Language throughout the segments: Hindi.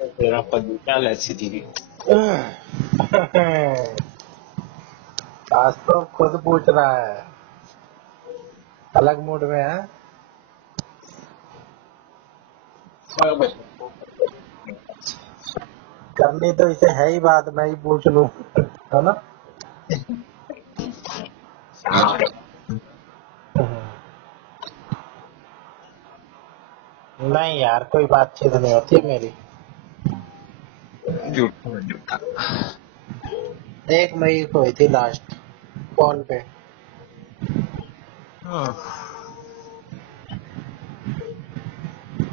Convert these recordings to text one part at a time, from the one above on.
तेरा पति क्या ऐसी थी। आज तो खुद पूछ रहा है, अलग मूड में है। करनी तो इसे है ही बात, मैं ही पूछ लूं, है ना। नहीं यार, कोई बातचीत नहीं होती मेरी। झूठा झूठा। 1 मई को हुई थी लास्ट, कॉल पे। हाँ,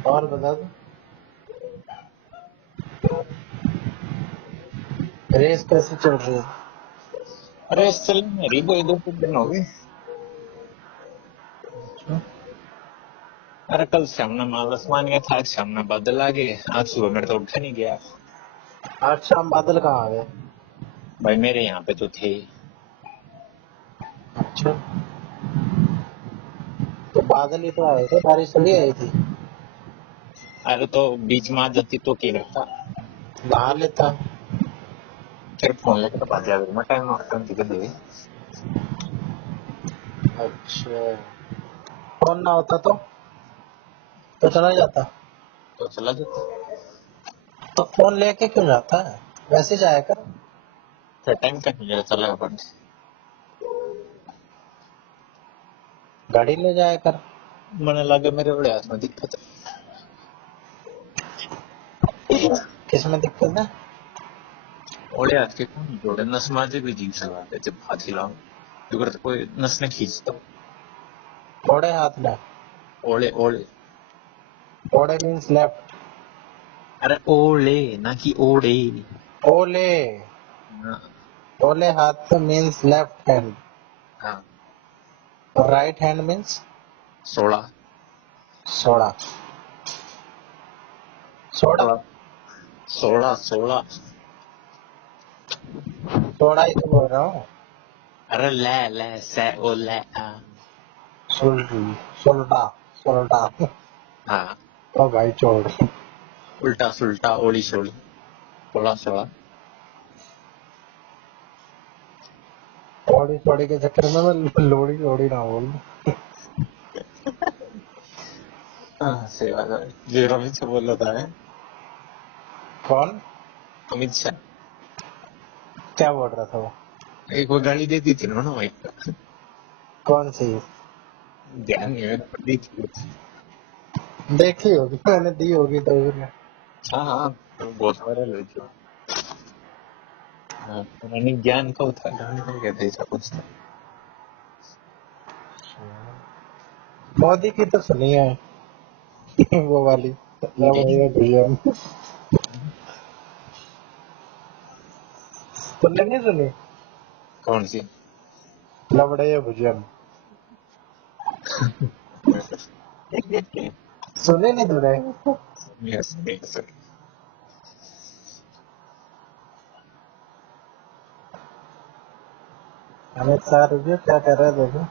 और बता दो, रेस कैसी चल रही है? अरे चल मेरी कोई 2 दिन हो गए। अरे कल शाम ने माल आसमान गया था, आज शाम में बादल आ गए, आज सुबह मेरे तो उठा नहीं गया। आज शाम बादल कहाँ आ गए? भाई मेरे यहाँ पे तो थे। अच्छा, तो बादल ही तो आए थे, बारिश थोड़ी आई थी। अरे तो बीच में आ जाती तो क्या करता। नहा लेता। तेरे फोन लेकर तो बात जाकर मैं टाइम कर दे। अच्छा, फोन ना होता तो चला जाता। तो चला जाता। तो फोन लेके क्यों जाता है, वैसे जाया कर। फिर टाइम कट नहीं चला अपन। गाड़ी ले जाया कर। मैंने लगा मेरे बड़े हाथ में दिक्कत किस में दिक्कत है? है। ओले हाथ के कौन जोड़े नस माजे भी जीव सवा दे जब हाथ हिलाओ। अगर तो कोई नस ने खींचता। थोड़े हाथ में। ओले ओले। थोड़े मीन्स लेफ्ट। अरे ओले ना कि ओड़े। ओले। हाँ। ओले हाथ मीन्स लेफ्ट हैंड, हाँ, और right hand means 16 soda. Soda. 16 16। Soda ही तो बोल रहा हूँ। अरे ले ले से ओ ले आ। सोल्टा। सोल्टा। हाँ, तो भाई छोड़। उल्टा सुल्टा ओली सोली 16 16। थोड़ी थोड़ी के चक्कर में मैं लोड़ी लोड़ी ना बोल। हाँ सेवा कर जो रमित से बोल रहा था। कौन? अमित शाह। क्या बोल रहा था वो? एक वो गाली देती थी ना वही पर। कौन सी? ध्यान नहीं है पर दी थी। देखी होगी मैंने, दी होगी तो फिर। हाँ हाँ, तो बहुत वायरल हुई थी। हाँ, मैंने ज्ञान का उदाहरण नहीं कहते ऐसा कुछ था। मोदी की तो सुनी है। वो वाली, लवड़िया भैया। तुमने नहीं सुनी? कौन सी? लवड़िया भुजन। सुने नहीं तूने? Yes yes. अमित शाह रुझे क्या कर रहा है देखो।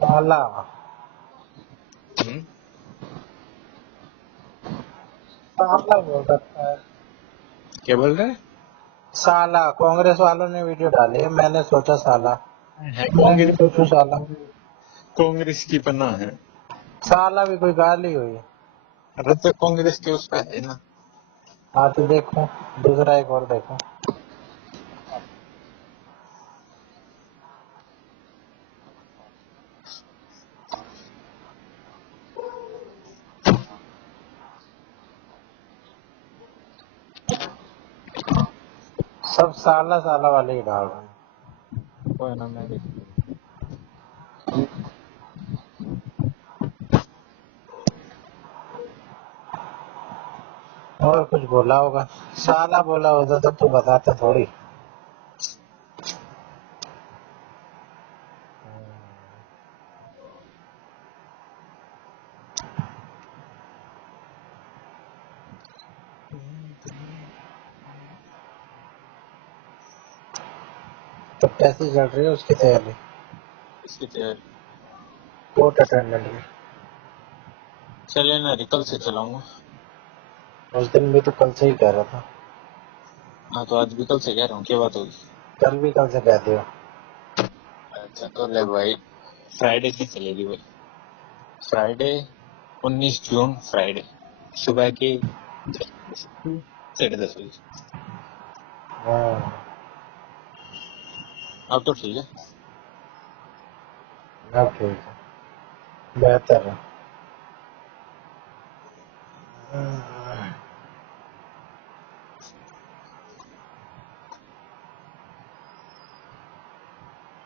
साला। साला बोल सकता है। क्या बोल रहे साला, कांग्रेस वालों ने वीडियो डाली है, मैंने सोचा साला। हैं? मैं भी कांग्रेस सोचू साला। कांग्रेस की पन्ना है। साला भी कोई गाली हुई? अरे तो कांग्रेस के उसका है ना। हाँ तो देखो, दूसरा एक और देखो। सब साला साला वाले ही डाल रहे हैं। कोई ना मैं भी। और कुछ बोला होगा, साला बोला होता तो तू बताता थोड़ी। तो कैसी चल रही है उसकी तैयारी? इसकी तैयारी कोर्ट अटेंडेंट की। चले ना, कल से चलाऊंगा। उस दिन भी तो कल से ही कह रहा था। हाँ तो आज भी कल से कह रहा हूँ, क्या बात होगी? कल भी कल से कहते हो। अच्छा तो ले भाई, फ्राइडे की चलेगी भाई। फ्राइडे 19 जून, फ्राइडे सुबह के 10:30 बजे। हाँ, अब तो ठीक है। अब ठीक है, बेहतर है।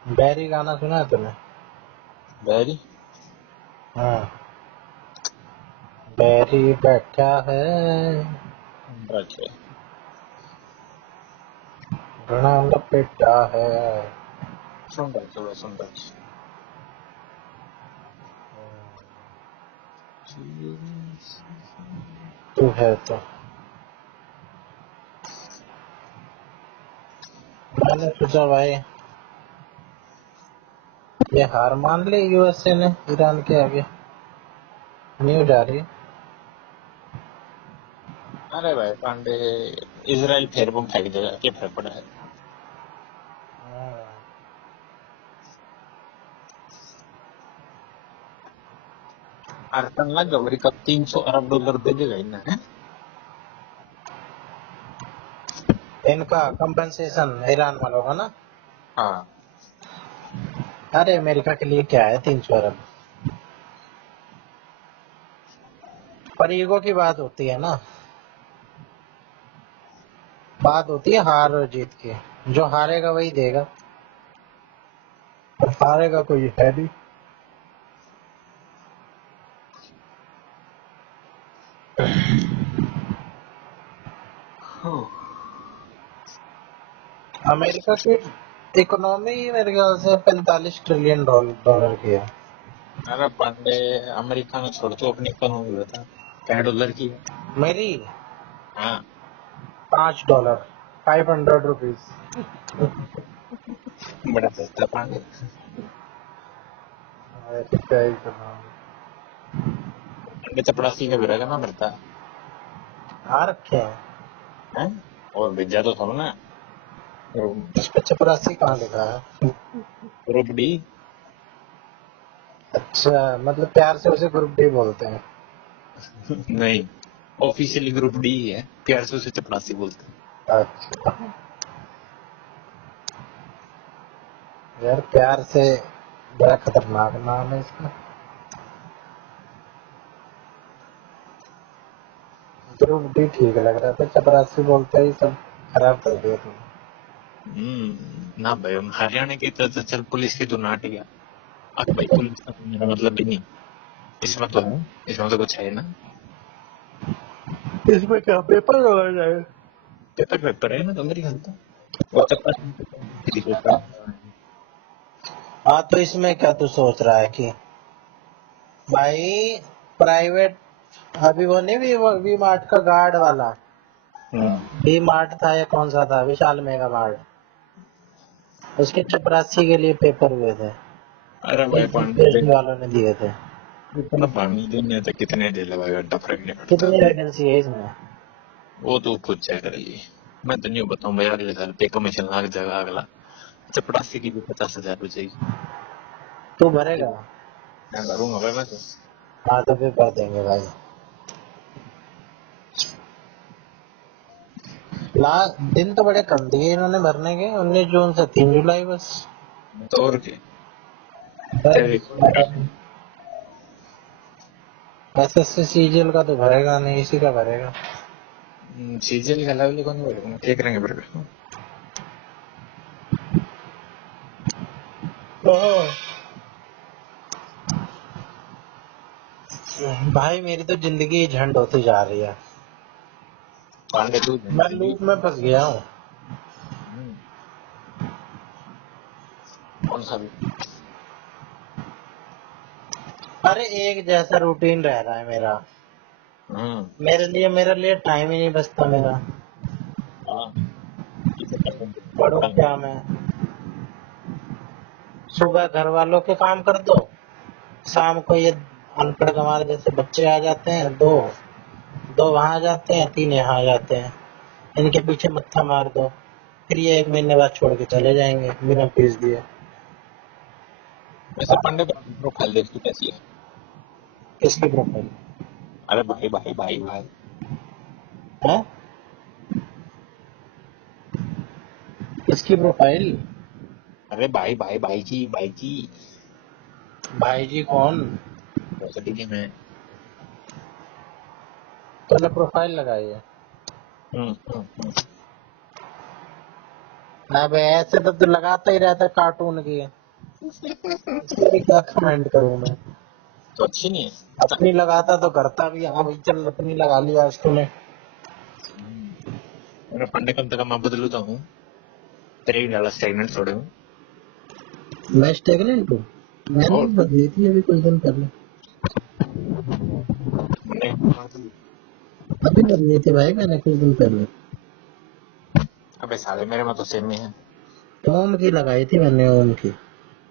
बैरी गाना सुना है तूने? बैरी हाँ, बैरी बैठा है अच्छा, घना लपेटा है। सुन रहा तू है तो मैंने सोचा भाई ये हार मान ली यूएसए ने ईरान के आगे। न्यूज आ रही है। अरे भाई पांडे, इसराइल फिर बम फेंक देगा, क्या फर्क पड़ा है? अमेरिका अमेरिका $300 अरब दे देगा इन्हें, हैं? इनका कंपनसेशन ईरान वालों का ना। हाँ अरे अमेरिका के लिए क्या है 300 अरब। पर ईगो की बात होती है ना, बात होती है हार और जीत की। जो हारेगा वही देगा, और हारेगा कोई है नहीं। अमेरिका की इकोनॉमी मेरे ख्याल से 45 ट्रिलियन डॉलर की है। अरे पांडे, अमेरिका में छोड़ तो अपनी इकोनॉमी बता, क्या डॉलर की है? मेरी हाँ $5, 500 रुपीज। बड़ा सस्ता पांडे। क्या इकोनॉमी पांडे चपड़ासी का भी रहेगा ना भरता आ रखे हैं। है, और भेजा तो थोड़ा ना। इस पे चपरासी कहाँ लिखा है? Group D. अच्छा, मतलब प्यार से उसे ग्रुप डी बोलते हैं। नहीं, ऑफिशियली ग्रुप डी है, प्यार से उसे चपड़ासी बोलते हैं। अच्छा यार, प्यार से बड़ा खतरनाक नाम है इसका। ग्रुप डी ठीक लग रहा था, चपरासी बोलते ही सब खराब कर दिया तुमने। ना भाई, हम हरियाणा की तो चल पुलिस की तो नाट गया। अब भाई पुलिस का तो मेरा मतलब भी नहीं, इसमें तो है, इसमें तो कुछ है ना। इसमें क्या पेपर लगाया जाएगा? पेपर पेपर है ना तो मेरी गलती, वो चपड़ासी पेपर। हाँ, तो इसमें क्या तू सोच रहा है कि भाई प्राइवेट, अभी वो नहीं वी मार्ट का गार्ड वाला, वी मार्ट था या कौन सा था, विशाल मेगा मार्ट, उसके चपरासी के लिए पेपर हुए थे, अरे भाई पांडे, यूपीएससी वालों ने दिए थे। इतना पानी देने तो कितने दे लगा, डर फर्क नहीं पड़ता। कितनी वैकेंसी है इसमें? वो तो खुद चेक करेगी, मैं तो नहीं बताऊं भाई, अगले साल पे कमीशन लाग जाएगा अगला। चपड़ासी की भी 50,000 हो जाएगी। तू भरेगा? मैं भरूंगा भाई, मैं तो। हाँ तो फिर कर देंगे भाई। ला दिन तो बड़े कम दिए इन्होंने भरने के, 19 जून से 3 जुलाई बस। तो और क्या, एसएससी सीजीएल का तो भरेगा नहीं, इसी का भरेगा। सीजन का लेवल को नहीं भरेगा, क्या करेंगे फिर? भाई मेरी तो जिंदगी झंड होती जा रही है, पांडे तू मैं जिंदगी, लूप में फंस गया हूँ। कौन सा भी? अरे एक जैसा रूटीन रह रहा है मेरा, मेरे लिए टाइम ही नहीं बचता मेरा। हाँ, पढ़ूं क्या मैं? सुबह घर वालों के काम कर दो, शाम को ये अनपढ़ गंवार जैसे बच्चे आ जाते हैं, दो दो वहां आ जाते हैं, तीन यहाँ आ जाते हैं, इनके पीछे मत्था मार दो, फिर ये 1 महीने बाद छोड़ के चले जाएंगे बिना फीस दिए। वैसे पांडे प्रोफाइल देख तू कैसी है? किसकी प्रोफाइल अरे भाई भाई भाई भाई, है? किसकी प्रोफाइल? अरे भाई भाई भाई जी, भाई जी। भाई जी कौन? वैसे ठीक है मैं। तूने प्रोफाइल लगाई है? हम्म। अब ऐसे तो तू लगाता ही रहता है कार्टून की, इसके लिए क्या कमेंट करूं मैं? तो अच्छी नहीं है। अपनी लगाता तो करता भी, हाँ भाई चल अपनी लगा लिया आज तूने। मैंने पांडे कम तक मैं बदलता हूँ, तेरे ही डाला स्टेगनेंट छोड़े हूँ। मैं स्टेगनेंट हूँ? मैंने और भी बदली थी अभी कुछ दिन पहले। अभी बदली थी भाई मैंने कुछ दिन पहले। अबे साले मेरे में तो सेम ही है। ओम की लगाई थी मैंने, ओम की।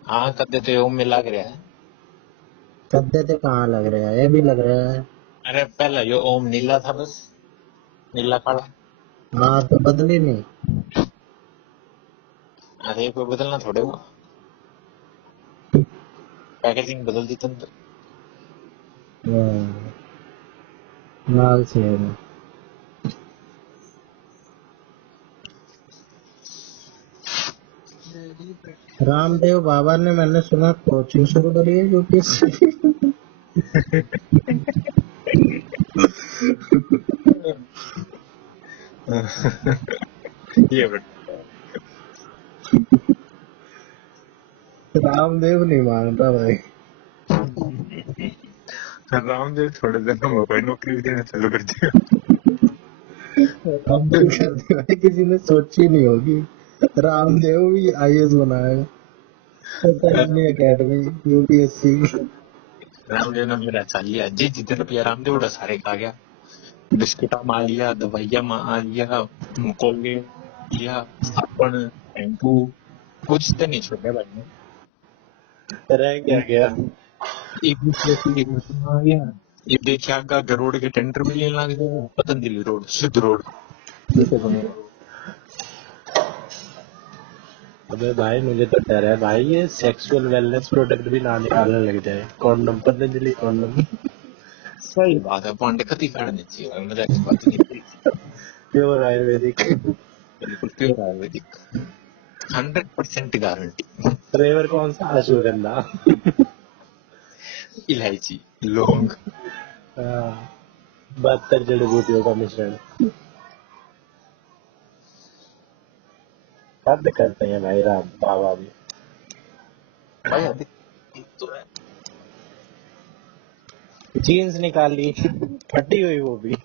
हाँ कर देते हो, में लग रहा है। कद्दे थे कहाँ लग रहा है, ये भी लग रहा है। अरे पहला यो ओम नीला था बस, नीला काला। हाँ तो बदली नहीं। अरे कोई बदलना थोड़े हुआ, पैकेजिंग बदल दी तुम तो। माल से है। रामदेव बाबा ने मैंने सुना कोचिंग शुरू करी है यूपीएससी। ये बट रामदेव नहीं मानता भाई। रामदेव थोड़े दिन में कोई नौकरी भी देना चालू कर दिया। रामदेव कहते भाई किसी ने सोची नहीं होगी रामदेव भी आईएएस बनाएगा। Patanjali academy UPSC. रामदेव ने मेरा चाल लिया, जी जितने रुपया रामदेव उड़ा सारे खा गया। बिस्कुटा मा लिया, दवाइया मा लिया, कोलगेट लिया, साबुन, शैम्पू, कुछ तो नहीं छोड़ा भाई ने। रह क्या गया? एक दूसरे से एक महीना आ गया, ये देखिए आगा रोड के टेंडर भी लेने लग गए, पतंजलि रोड, शुद्ध रोड जैसे बनेगा। अबे भाई मुझे तो डर है भाई, ये सेक्सुअल वेलनेस प्रोडक्ट भी ना निकालने लग जाए, कॉन्डम, पतंजलि कॉन्डम। सही बात है, पांडे खती काटनी चाहिए, मजाक की बात नहीं थी। प्योर आयुर्वेदिक। बिल्कुल प्योर आयुर्वेदिक, 100% गारंटी। फ्लेवर कौन सा? अश्वगंधा। इलायची, लौंग। 72 जड़ी बूटियों का मिश्रण। हद करते हैं भाई राम बाबा भी। भाई अभी तो है। जीन्स निकाली फटी हुई वो भी,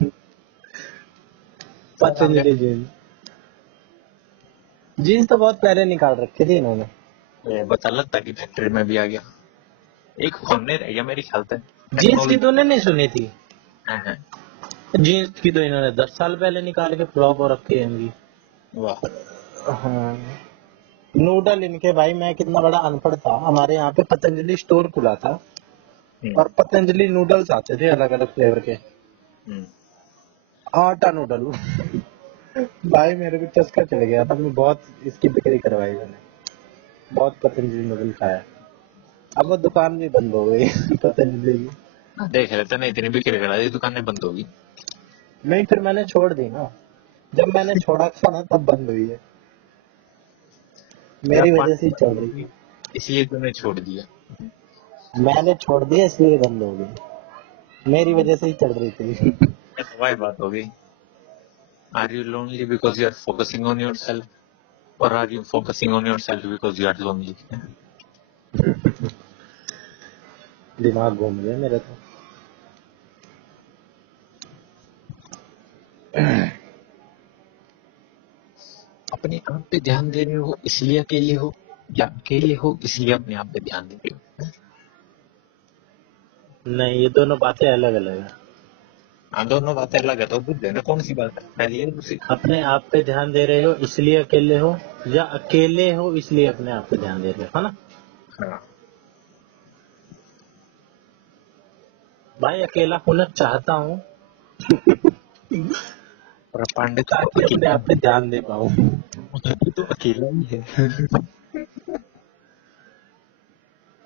पतंजलि जीन्स। जीन्स तो बहुत पहले निकाल रखी थी इन्होंने। ये बता लगता कि फैक्ट्री में भी आ गया, एक होने रह गया मेरे ख्याल से। जीन्स की तूने नहीं सुनी थी? हाँ, जीन्स की तो इन्होंने 10 साल पहले निकाल के फ्लॉप हो रखी है इनकी। वाह। हाँ। नूडल इनके भाई, मैं कितना बड़ा अनपढ़ था, हमारे यहाँ पे पतंजलि स्टोर खुला था और पतंजलि नूडल्स आते थे अलग अलग फ्लेवर के। आटा नूडल। भाई मेरे को चस्का चल गया था, मैं बहुत इसकी बिक्री करवाई मैंने, बहुत पतंजलि नूडल खाया। अब वो दुकान भी बंद हो गई पतंजलि की। देख रहे थे ना, इतनी बिक्री करा दी, दुकानें बंद होगी। नहीं फिर मैंने छोड़ दी ना, जब मैंने छोड़ा था ना तब बंद हुई है, मेरी वजह से ही चल रही थी। इसलिए तूने छोड़ दिया। मैंने छोड़ दिया इसलिए बंद हो गई, मेरी वजह से ही चल रही थी। तो वही बात हो गई। Are you lonely because you are focusing on your self, और are you focusing on your self because you are lonely? दिमाग घूम गया मेरा तो। अपने आप पे ध्यान दे रहे हो इसलिए अकेले हो, या अकेले हो इसलिए अपने आप पे ध्यान दे रहे हो? नहीं ये दोनों बातें अलग अलग है। हाँ दोनों बातें अलग है, तो बुझ लेना कौन सी बात है, पहली है दूसरी। अपने आप पे ध्यान दे रहे हो इसलिए अकेले हो, या अकेले हो इसलिए अपने आप पे ध्यान दे रहे हो, है ना? हाँ भाई अकेला होना चाहता हूँ पर पांडे तो ताकि अपने अकेला आप पे ध्यान दे पाऊँ। है, तो अकेला ही है।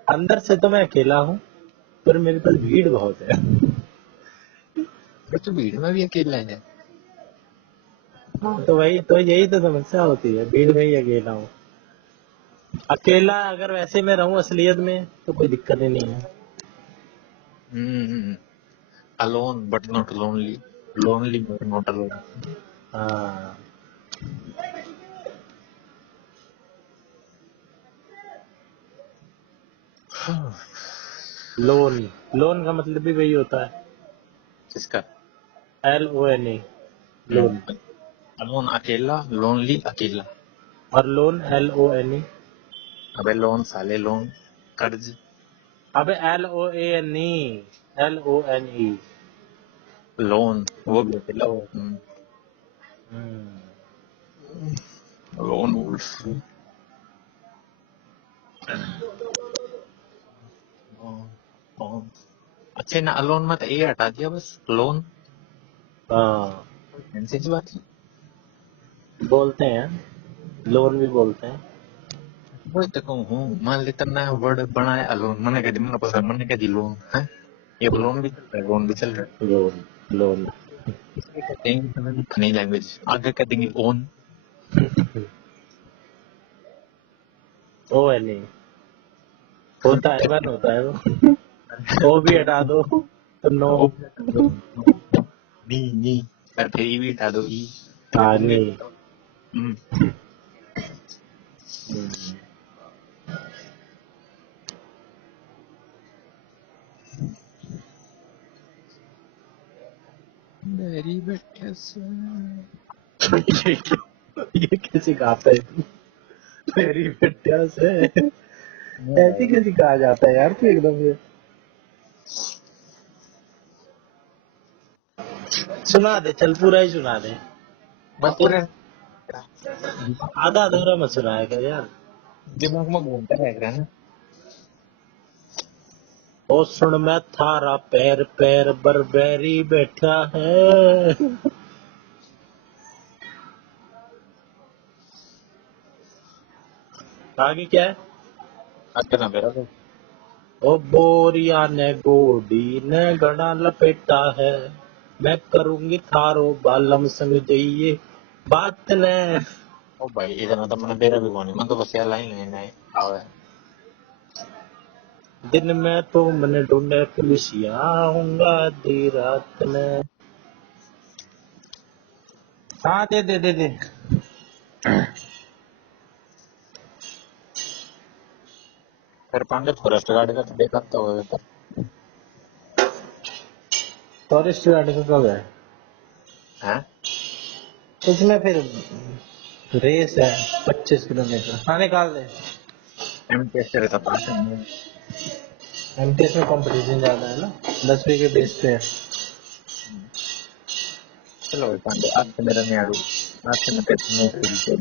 अंदर से तो मैं अकेला हूँ, पर मेरे पास भीड़ बहुत है। पर तो भीड़ में भी अकेला है। तो वही तो, यही तो समस्या होती है, भीड़ में ही अकेला हूँ। अकेला अगर वैसे मैं रहूं असलियत में तो कोई दिक्कत ही नहीं है। Alone but not lonely, lonely but not alone. हाँ, लोन, लोन का मतलब भी वही होता है, किसका? LONE, lone. अलोन अकेला, लोनली अकेला। और लोन LONE। अबे लोन साले लोन, कर्ज। अबे LOANE। लोन वो भी अकेला वो। हम्म। Lone wolf. अच्छे ना, अलोन मत ए हटा दिया बस, लोन हाँ, ऐसी सी बात है। बोलते हैं, लोन भी बोलते हैं। वो तो कहूँ मान लेता ना वर्ड बनाया अलोन, मैंने कह दी मैंने पसंद, मैंने कह दी लोन है। ये लोन भी चल रहा है, लोन भी चल रहा है। Loan, loan. इसलिए कहते हैं फनी लैंग्वेज, आगे कह देंगे ओन। ONE होता है, वन होता है वो। ओ भी हटा दो तो नो। नी नी, पर फिर ई भी हटा दो ई, फिर हाँ, तुम भी नहीं। हटाओ। हम्म, मेरी बेटे से ये कैसे गाता है तू? मेरी बेटिया से ऐसे कैसे कहा जाता है यार, तू एकदम से सुना दे, चल पूरा ही सुना दे। बस पूरे आधा अधूरा मत सुनाया कर यार। दिमाग में घूमता रहेगा ना। ओ सुन मैं थारा पैर पैर बरबेरी बैठा है। आगे क्या है? अच्छा ना मेरा तो ओ बोरिया ने गोडी ने गड़ा लपेटा है, मैं करूंगी थारो बालम संग जइए बात ने। ओ भाई इतना तो मैंने बेरा भी कौन, मैं तो बस यार लाइन लेना है आवे। दिन में तो मैंने ढूंढे पुलिसिया आऊंगा आधी रात में। हाँ, दे दे दे दे। फिर पांडे फॉरेस्ट गार्ड का तो देखा तो होगा। फॉरेस्ट गार्ड का कब है? हैं? उसमें फिर रेस है 25 किलोमीटर। हाँ, निकाल दे। एमटीएस तेरे तो पास है। MTS में कंपटीशन ज्यादा है ना, 10वीं के बेस पे है। चलो भाई पांडे, आज से मेरा नहीं आड़ू, आज से मैं तेरे से नौकरी की कोई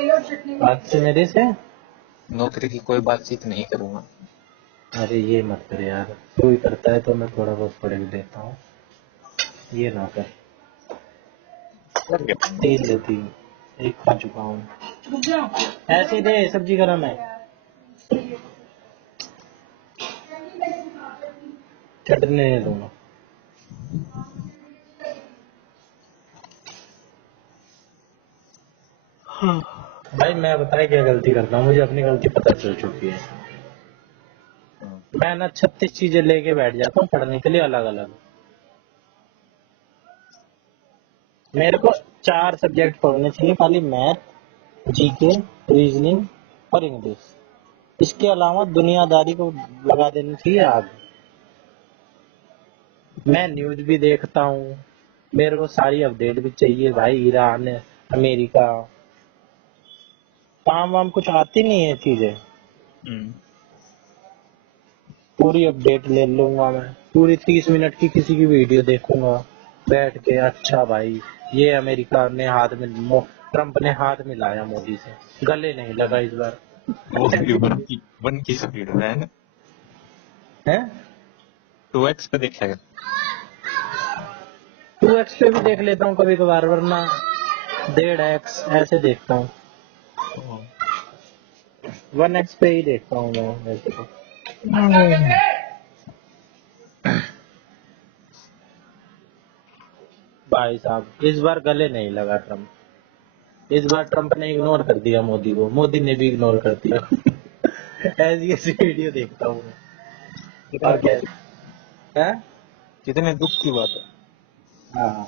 बातचीत नहीं, आज से मेरे से। नौकरी की कोई बातचीत नहीं करूंगा। अरे ये मत कर यार, तू ही करता है तो मैं थोड़ा बहुत पढ़ भी देता हूँ, ये ना कर। कर के पांडे। 3 एक खा चुका हूँ। ऐसे दे, सब्जी गरम है। चटनी नहीं दूंगा। हाँ। भाई मैं बताया क्या गलती करता हूँ, मुझे अपनी गलती पता चल चुकी है। मैं ना 36 चीजें लेके बैठ जाता हूँ पढ़ने के लिए, अलग अलग। मेरे को 4 सब्जेक्ट पढ़ने चाहिए खाली, मैथ, जीके, रीजनिंग और इंग्लिश। इसके अलावा दुनियादारी को लगा देनी चाहिए आग। मैं न्यूज भी देखता हूँ, मेरे को सारी अपडेट भी चाहिए भाई, ईरान, अमेरिका। काम वाम कुछ आती नहीं है चीजें, पूरी अपडेट ले लूंगा मैं। पूरी 30 मिनट की किसी की वीडियो देखूंगा बैठ के। अच्छा भाई, ये अमेरिका ने हाथ में ट्रम्प ने हाथ मिलाया मोदी से, गले नहीं लगा इस बार। वो भी वन की स्पीड में है ना, है 2x पे देख लेगा। 2x पे भी देख लेता हूँ कभी कभार, वरना 1.5x ऐसे देखता हूँ। 1x पे ही देखता हूँ मैं वैसे तो। भाई साहब इस बार गले नहीं लगा ट्रम्प, इस बार ट्रम्प ने इग्नोर कर दिया मोदी को, मोदी ने भी इग्नोर कर दिया। ऐसी ऐसी वीडियो देखता हूँ मैं। और क्या है? कितने दुख की बात है। हाँ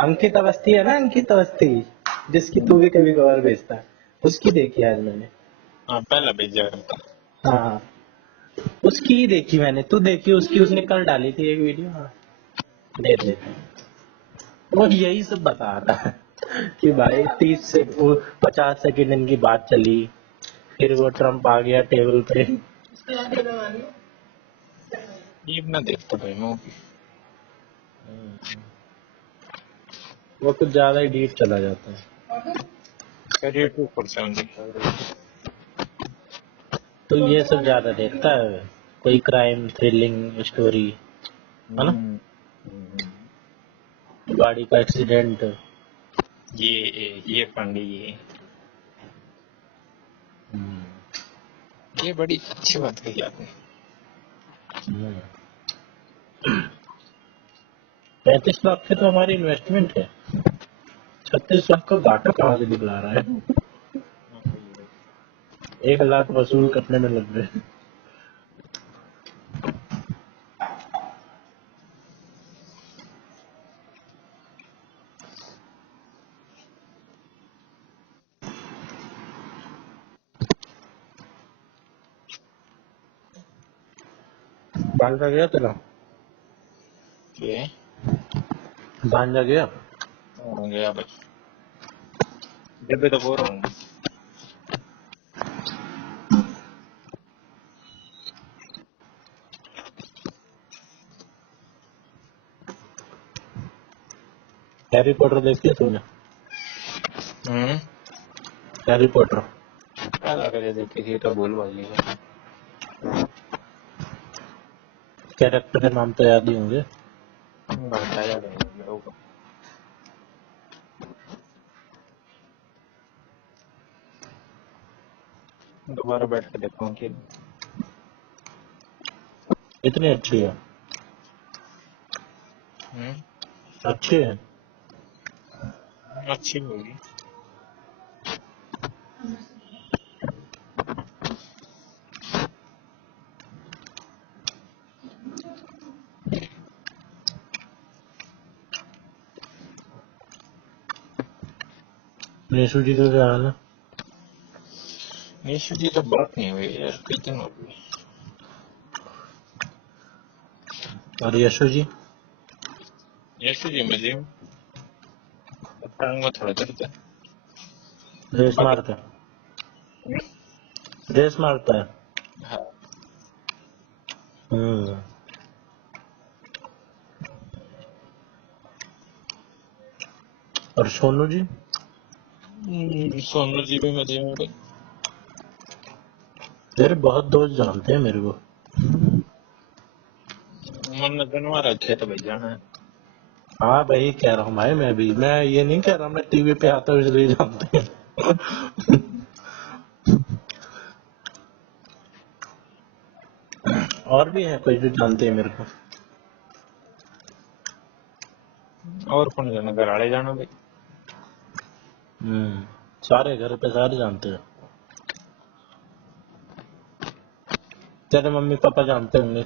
अंकित अवस्थी है ना, अंकित अवस्थी, जिसकी तू भी कभी कभार भेजता है, उसकी देखी आज मैंने। हाँ पहला भेजा था। हाँ उसकी ही देखी मैंने, तू देखी उसकी, उसने कल डाली थी एक वीडियो। हाँ देख ले, वो यही सब बता रहा है कि भाई 30 से वो 50 सेकंड इनकी बात चली, फिर वो ट्रम्प आ गया टेबल पे। ये ना देखता भाई मैं, वो कुछ ज्यादा ही डीप चला जाता है। करियर 2% दिखा रहा है। तो ये सब ज्यादा देखता है, कोई क्राइम थ्रिलिंग स्टोरी, है ना, गाड़ी का एक्सीडेंट। ये पंडी ये बड़ी अच्छी बात कही आपने। 35 लाख की तो हमारी इन्वेस्टमेंट है, 36 लाख का घाटा कहाँ से निकला रहा है। 1 लाख वसूल करने में लग गए। भांजा गया तेरा, ये भांजा गया। हो गया भाई, जब भी तो बोल रहा हूँ। हैरी पॉटर देखी है तुमने? हैरी पॉटर पहला करे देखी थी तो भूल वाली है। कैरेक्टर के नाम तो याद ही होंगे। बताया नहीं मेरे को। दोबारा बैठ के देखूँ कि इतनी अच्छी है, अच्छी है। अच्छी होगी। निशु जी का क्या हाल है? निशु जी तो बात नहीं हुई यार, कितने हो गई। और यशु जी? यशु जी मजे में, टांग में थोड़ा दर्द है। रेस मारता है, रेस मारता है। हाँ और सोनू जी? सोनू जी भी मजे में भाई। तेरे बहुत दोस्त जानते हैं मेरे को। मन बनवा रखे तो भाई जाना है। हाँ भाई कह रहा हूँ भाई, मैं भी, मैं ये नहीं कह रहा मैं टीवी पे आता हूँ इसलिए जानते हैं। और भी है कोई जो जानते हैं मेरे को? और कौन जाना, घर आड़े जाना भाई। सारे घर पे सारे जानते हैं। तेरे मम्मी पापा जानते होंगे।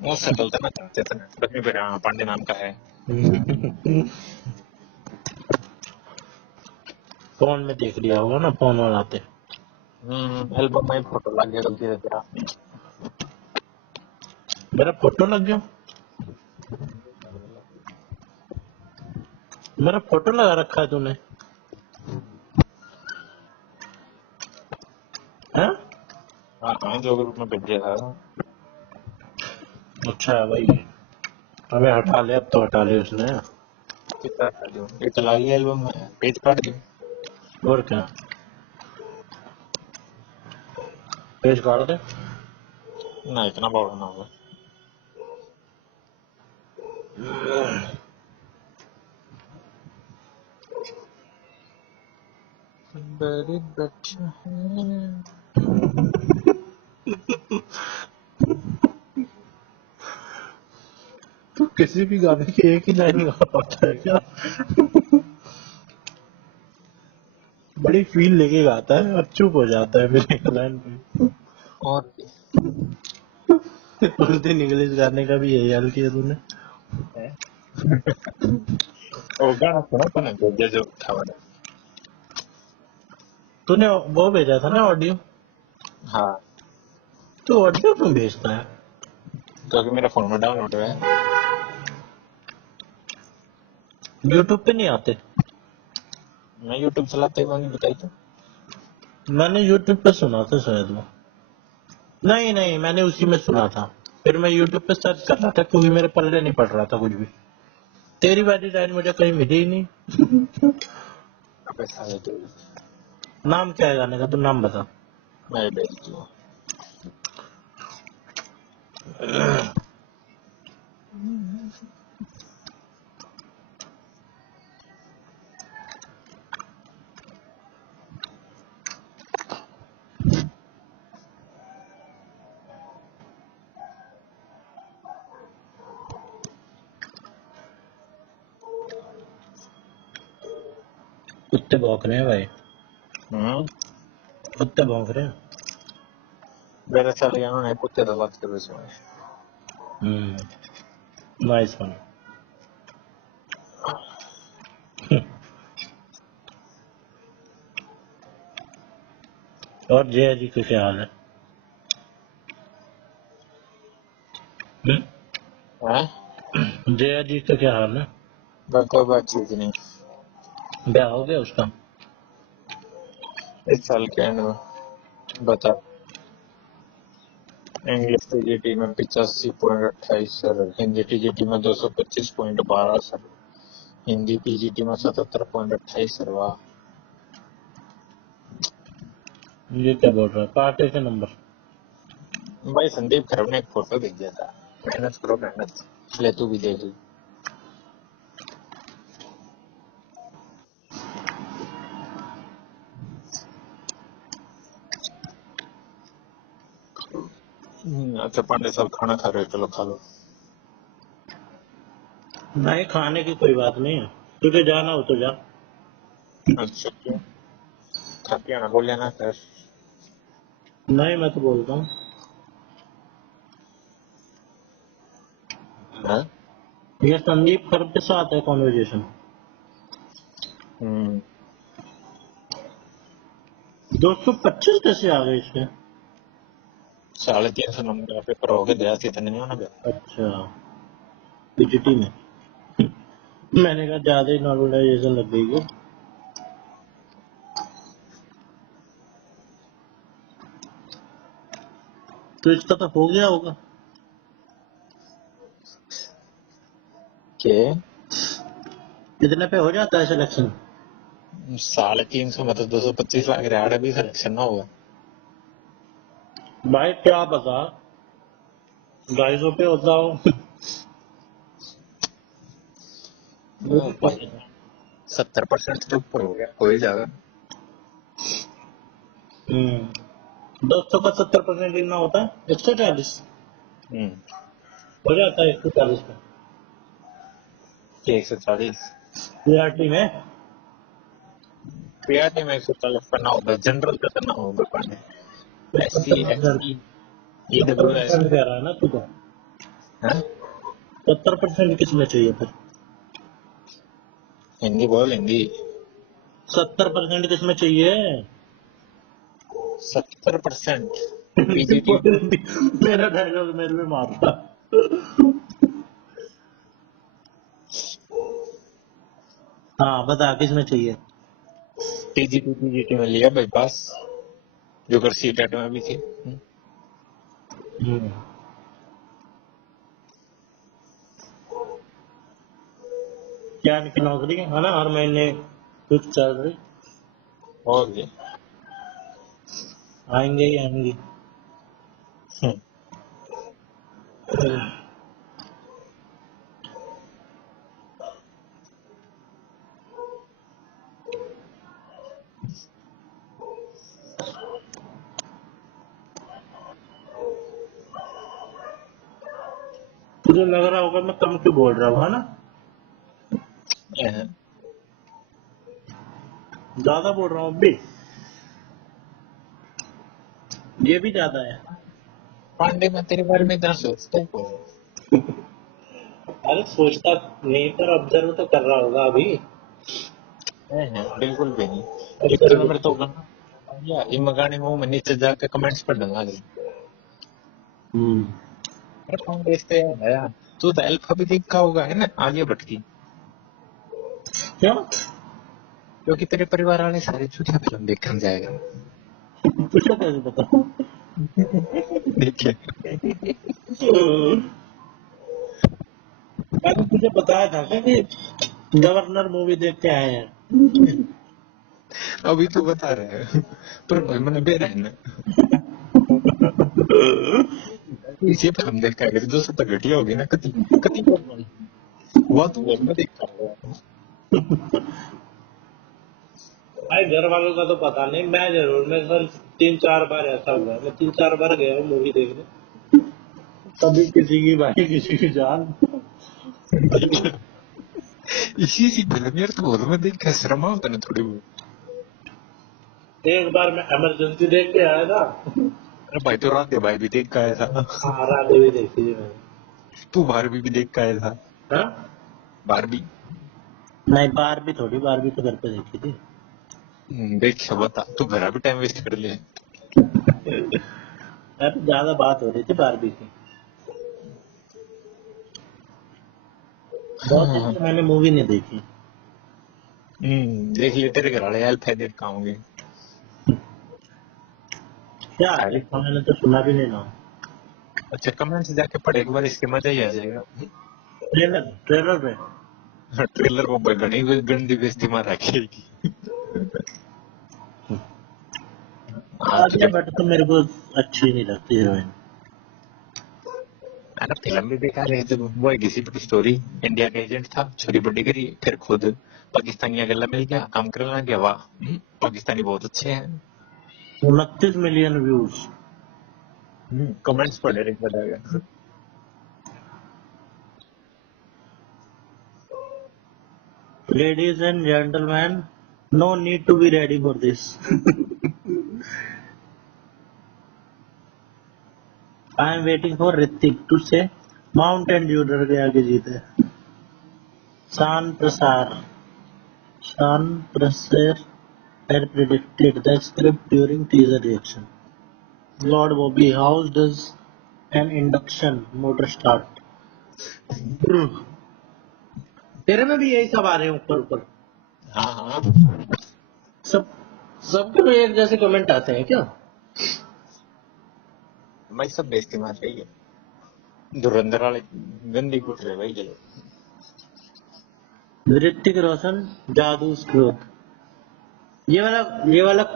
वो सेटल तो ना चाहते थे ना, लक्ष्मी बेटा हाँ पांडे नाम का है। फोन में देख लिया होगा ना, फोन बनाते। एल्बम में फोटो लग गया गलती से तेरा। मेरा फोटो लग गया? मेरा फोटो लगा रखा है तूने? हैं? हाँ जो ग्रुप में भेजा था। अच्छा भाई, अबे हटा ले, अब तो हटा ले उसने। कितना ये चला गया एल्बम में, पेज काट दिया। और क्या, पेज काट दे। ना इतना बड़ा ना होगा। बड़े बच्चे हैं। तू किसी भी गाने की एक ही लाइन गा पाता है क्या? बड़ी फील लेके गाता है और चुप हो जाता है फिर एक लाइन पे। और उस दिन इंग्लिश गाने का भी यही हाल किया तूने। वो गाना सुना था ना जो जो था वाला। तूने वो भेजा था ना ऑडियो, हाँ, तो ऑडियो क्यों भेजता है? क्योंकि मेरा फोन में डाउनलोड है। यूट्यूब पे नहीं आते? मैं यूट्यूब चलाते ही नहीं बताई तो। मैंने यूट्यूब पे सुना था शायद वो। नहीं नहीं, मैंने उसी में सुना था। फिर मैं यूट्यूब पे सर्च कर रहा था क्योंकि मेरे पल्ले नहीं पड़ रहा था कुछ भी। तेरी वाली लाइन मुझे कहीं मिली ही नहीं। पैसा है तो नाम क्या है गाने का, तू नाम बता। मैं भेज दूँ। कुत्ते भौंक रहे हैं भाई, कुत्ते भौंक रहे हैं। मेरे साथ यहाँ नहीं कुत्ते तो बात कर रहे नाइस वन। और जया जी का क्या हाल है? जया जी का क्या हाल है? बस कोई बात चीज नहीं। ब्याह हो गया उसका? इस साल के एंड में बता। इंग्लिश टीजीटी में 85.28 सर, हिंदी टीजीटी में 225.12 सर, हिंदी टीजीटी में 77.28 सर। वाह ये क्या बोल रहा है, काटे के नंबर? भाई, संदीप खरब ने एक फोटो भेज दिया था। मेहनत करो मेहनत, ले तू भी देख ली। अच्छा पांडे साहब खाना खा रहे हो, चलो खा लो। नहीं, खाने की कोई बात नहीं है, तुझे जाना हो तो जा। अच्छा क्यों, खा के आना बोल लेना फिर। नहीं, मैं तो बोलता हूँ। हाँ? ये संदीप खर के साथ है कॉन्वर्जेशन। 225 कैसे आ गए इसमें? 350 नंबर का पेपर हो गया, दया से इतने नहीं होना गया। अच्छा, पीजीटी में। मैंने कहा ज्यादा ही नॉर्मलाइजेशन लग गई है। तो इसका तो हो गया होगा। के कितने पे हो जाता है सिलेक्शन? 350 मतलब 225 लाख रियाड़ भी सिलेक्शन ना हुआ। भाई क्या पता, 250 पे होता हो। वो भी भाई पता। 70% से ऊपर हो गया, हो ही जाएगा। 200 का 70% कितना होता है? 140 हम्म हो जाता है, 140 पे। 140 पीआरटी में पीआरटी में 140 करना होगा, जनरल का करना होगा पाने। एससी 70%। ST 70% EWS. कह रहा है ना तू तो। हाँ, 70% किसमें चाहिए फिर? हिंदी बोल हिंदी। 70% किसमें चाहिए? 70% पीजीटी। मेरा डायलॉग मेरे में मारता। हाँ बता, किसमें चाहिए? टीजीटी पीजीटी में लिया भाई पास, जो कर सीटेट में भी थी। हम्म, क्या की नौकरी है ना, हर महीने फिक्स सैलरी। और ये आएंगे ही आएंगे। तुझे लग रहा होगा मैं कम क्यों बोल रहा हूँ, है ना? ज्यादा बोल रहा हूँ अभी, ये भी ज्यादा है। पांडे में तेरे बारे में इतना सोचता है कौन? अरे सोचता नहीं, पर ऑब्जर्व तो कर रहा होगा अभी। बिल्कुल भी नहीं। एक तो नंबर तो या इन गाने में नीचे जाके कमेंट्स पढ़ना लगे। अरे पांडे इससे याद आया, तू तो अल्फा भी देखा होगा है ना, आलिया भट्ट की। क्यों? क्योंकि तेरे परिवार वाले सारे चूतिया फिल्म देखने जाएगा। तुझे कैसे पता? देखिए मैंने तुझे बताया था क्या कि गवर्नर मूवी देख के आए हैं? अभी तो बता रहे हैं पर भाई मैंने बेरा है ना, इसी फिल्म देखा है जो सब तक घटिया होगी ना, कति कति वो तो मैं देखा होगा। भाई घर वालों का तो पता नहीं, मैं जरूर, मेरे साथ 3-4 बार ऐसा हुआ है, मैं 3-4 बार गया हूँ मूवी देखने, कभी किसी की भाई किसी की जान। इसी सी फिल्म यार तो मैं देख के शर्म आता ना थोड़ी बहुत। एक बार मैं इमरजेंसी देख के आया था। अरे भाई तो रात भाई भी देख का आया था। हाँ, राधे भी देखी थी मैंने। तू बारहवीं भी देख का आया था। हाँ? बारहवीं नहीं, बार भी थोड़ी, बार भी तो घर पे देखी थी। देख बता, तू घर भी टाइम वेस्ट कर ले। अरे ज्यादा बात हो रही थी बारबी की, बहुत दिन हाँ से मैंने मूवी नहीं देखी। देख ले, तेरे घर वाले यार फायदे का होंगे। क्या अरे देखा, मैंने तो सुना भी नहीं नाम। अच्छा, कमेंट से जाके पढ़े एक बार, इसके मजा ही आ जाएगा। ट्रेलर ट्रेलर पे ट्रेलर को घनी गंदी बेइज्जती मार रखी। आज आलिया भट्ट तो मेरे को अच्छी नहीं लगती हीरोइन। मैंने फिल्म भी देखा रहे थे, वो एक किसी की स्टोरी। इंडिया का एजेंट था, छोरी बड़ी करी, फिर खुद पाकिस्तानी गला मिल गया, काम करने लग गया। वाह, पाकिस्तानी बहुत अच्छे हैं। 29 मिलियन व्यूज। कमेंट्स पढ़े रहे बताएगा। Ladies and gentlemen, no need to be ready for this. I am waiting for Ritik to say Mountain Dew डर के आगे जीते। शान प्रसार शान प्रसार had predicted the script during teaser reaction. Lord Bobby, how does an induction motor start? तेरे में भी यही सब आ रहे हैं ऊपर ऊपर? हाँ हाँ, सब सबके में एक जैसे कमेंट आते हैं क्या? मैं सब बेइज्जती मार रही है। धुरंधर वाले गंदी कुट रहे भाई चलो। ऋतिक रोशन जादू स्क्रोथ, ये वाला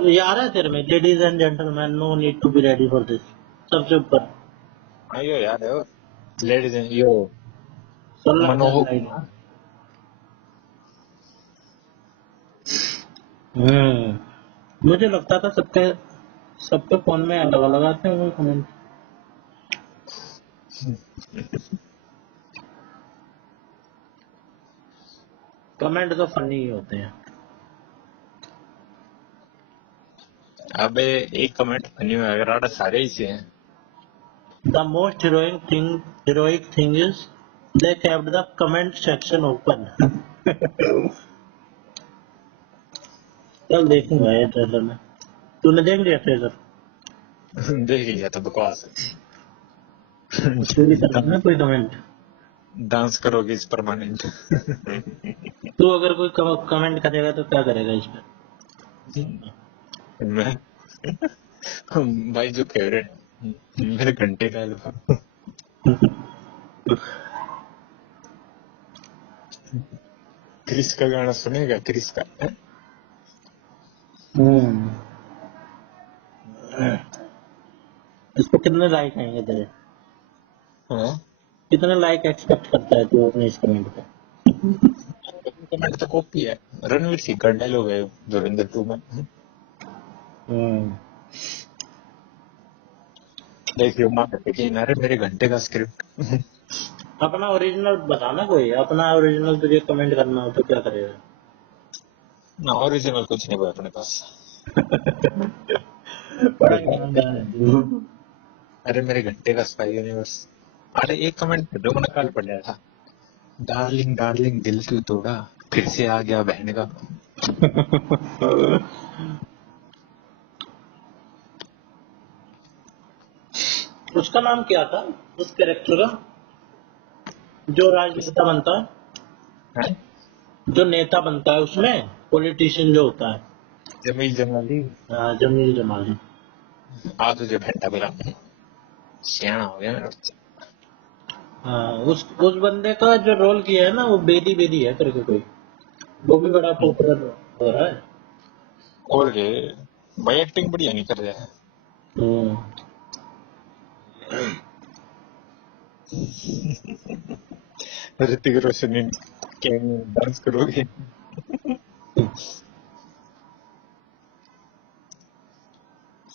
ये आ रहा है तेरे में? Ladies and gentleman, no need to be ready for this, सबसे ऊपर हाँ यो याद है, लेडीज यो 16,000 मनोह। लाइन। मुझे लगता था सबके सबके फोन में अलग अलग आते होंगे कमेंट। कमेंट तो फनी ही होते हैं। अबे एक कमेंट फनी में अगर आड़ा सारे ही से हैं। The most heroic thing is they kept the comment section open. कल देखूंगा ये ट्रेलर में। तूने देख लिया ट्रेलर? देख लिया तो बकवास तेरी तरफ ना कोई कमेंट? डांस करोगे इस परमानेंट। तू अगर कोई कमेंट करेगा तो क्या करेगा इस पे? मैं भाई जो फेवरेट मेरे घंटे का है। क्रिस का गाना सुनेगा, क्रिस का है? हम्म। इस पे कितने लाइक आएंगे तेरे? हाँ, कितने लाइक एक्सपेक्ट करता है तू अपने इस कमेंट पे? कमेंट तो कॉपी है, रणवीर सिंह का डायलॉग है धुरंधर 2 में। हम्म। देखियो माँ कहते कि अरे मेरे घंटे का स्क्रिप्ट। अपना ओरिजिनल बताना, कोई अपना ओरिजिनल तुझे कमेंट करना हो तो क्या करेगा? ना ओरिजिनल कुछ नहीं हुआ अपने पास। बड़ा ईमानदार है तू। अरे मेरे घंटे का स्पाई यूनिवर्स। अरे एक कमेंट जो मैंने कल पढ़ लिया था, डार्लिंग डार्लिंग दिल क्यों तोड़ा, फिर से आ गया बहन का। उसका नाम क्या था, उस कैरेक्टर का, जो राजनेता बनता है, है जो नेता बनता है उसमें, पॉलिटिशियन जो होता है? जमील जमाली। जमील जमाली। आ तुझे घंटा मिला, सियाना हो गया मेरा बच्चा। हाँ, उस बंदे का जो रोल किया है ना, वो बेदी बेदी है करके कोई, वो भी बड़ा पॉपुलर हो रहा है। और ये भाई एक्टिंग बढ़िया नहीं कर रहा है। हम्म। ऋतिक रोशन के डांस करोगे।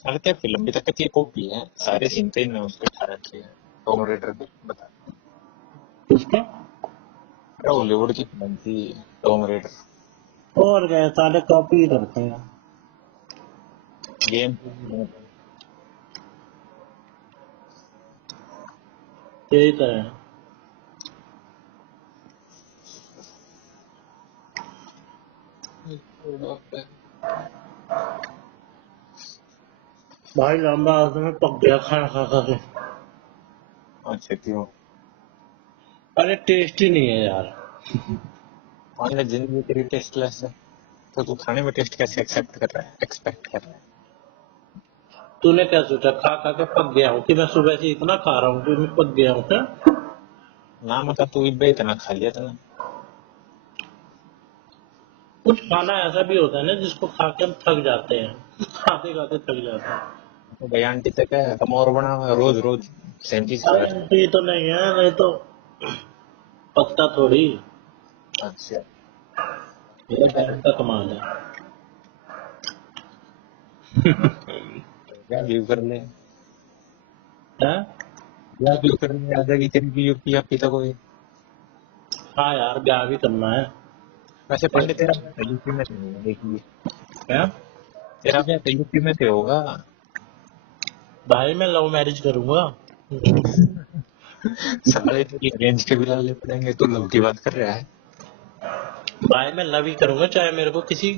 अरे क्या फिल्म भी तक की कॉपी है, सारे सीन तो इनने उसको उठा रखे हैं। टॉम रेडर भी बता, किसका? हॉलीवुड की फिल्म थी टॉम रेडर। और क्या, सारे कॉपी ही करते हैं। गेम यही तो है भाई, लंबा में पक गया खाना खा खा के। अच्छे थी वो। अरे टेस्ट ही नहीं है यार। मान ले जिंदगी तेरी टेस्टलेस है, तो तू खाने में टेस्ट कैसे एक्सेप्ट कर रहा है, एक्सपेक्ट कर रहा है। तूने क्या सोचा, खा खा के पक गया हूँ कि मैं सुबह से इतना खा रहा हूँ कि मैं पक गया हूँ क्या? ना मतलब तू भी इतना खा लिया था ना। कुछ खाना ऐसा भी होता है ना जिसको खा के हम थक जाते हैं, खाते खाते थक जाते हैं। तो भाई आंटी तक है, तुम और बना हुआ है, रोज रोज सेम चीज खा अरे रहे आंटी तो नहीं है, नहीं तो पकता थोड़ी। हो। अच्छा, ये बहन का कमाल है। क्या लीव कर ले, हैं? क्या लीव कर ले, आ जाएगी तेरी भी यूपी आपकी तक कोई। हाँ यार, ब्याह भी करना है। वैसे पांडे तेरा यूपी में से होगा, देखिए क्या? तेरा क्या यूपी में से होगा। भाई मैं लव मैरिज करूंगा। साले तेरी अरेंज के भी लाले पड़ेंगे, तू लव की बात कर रहा है। भाई मैं लव ही करूंगा, चाहे मेरे को किसी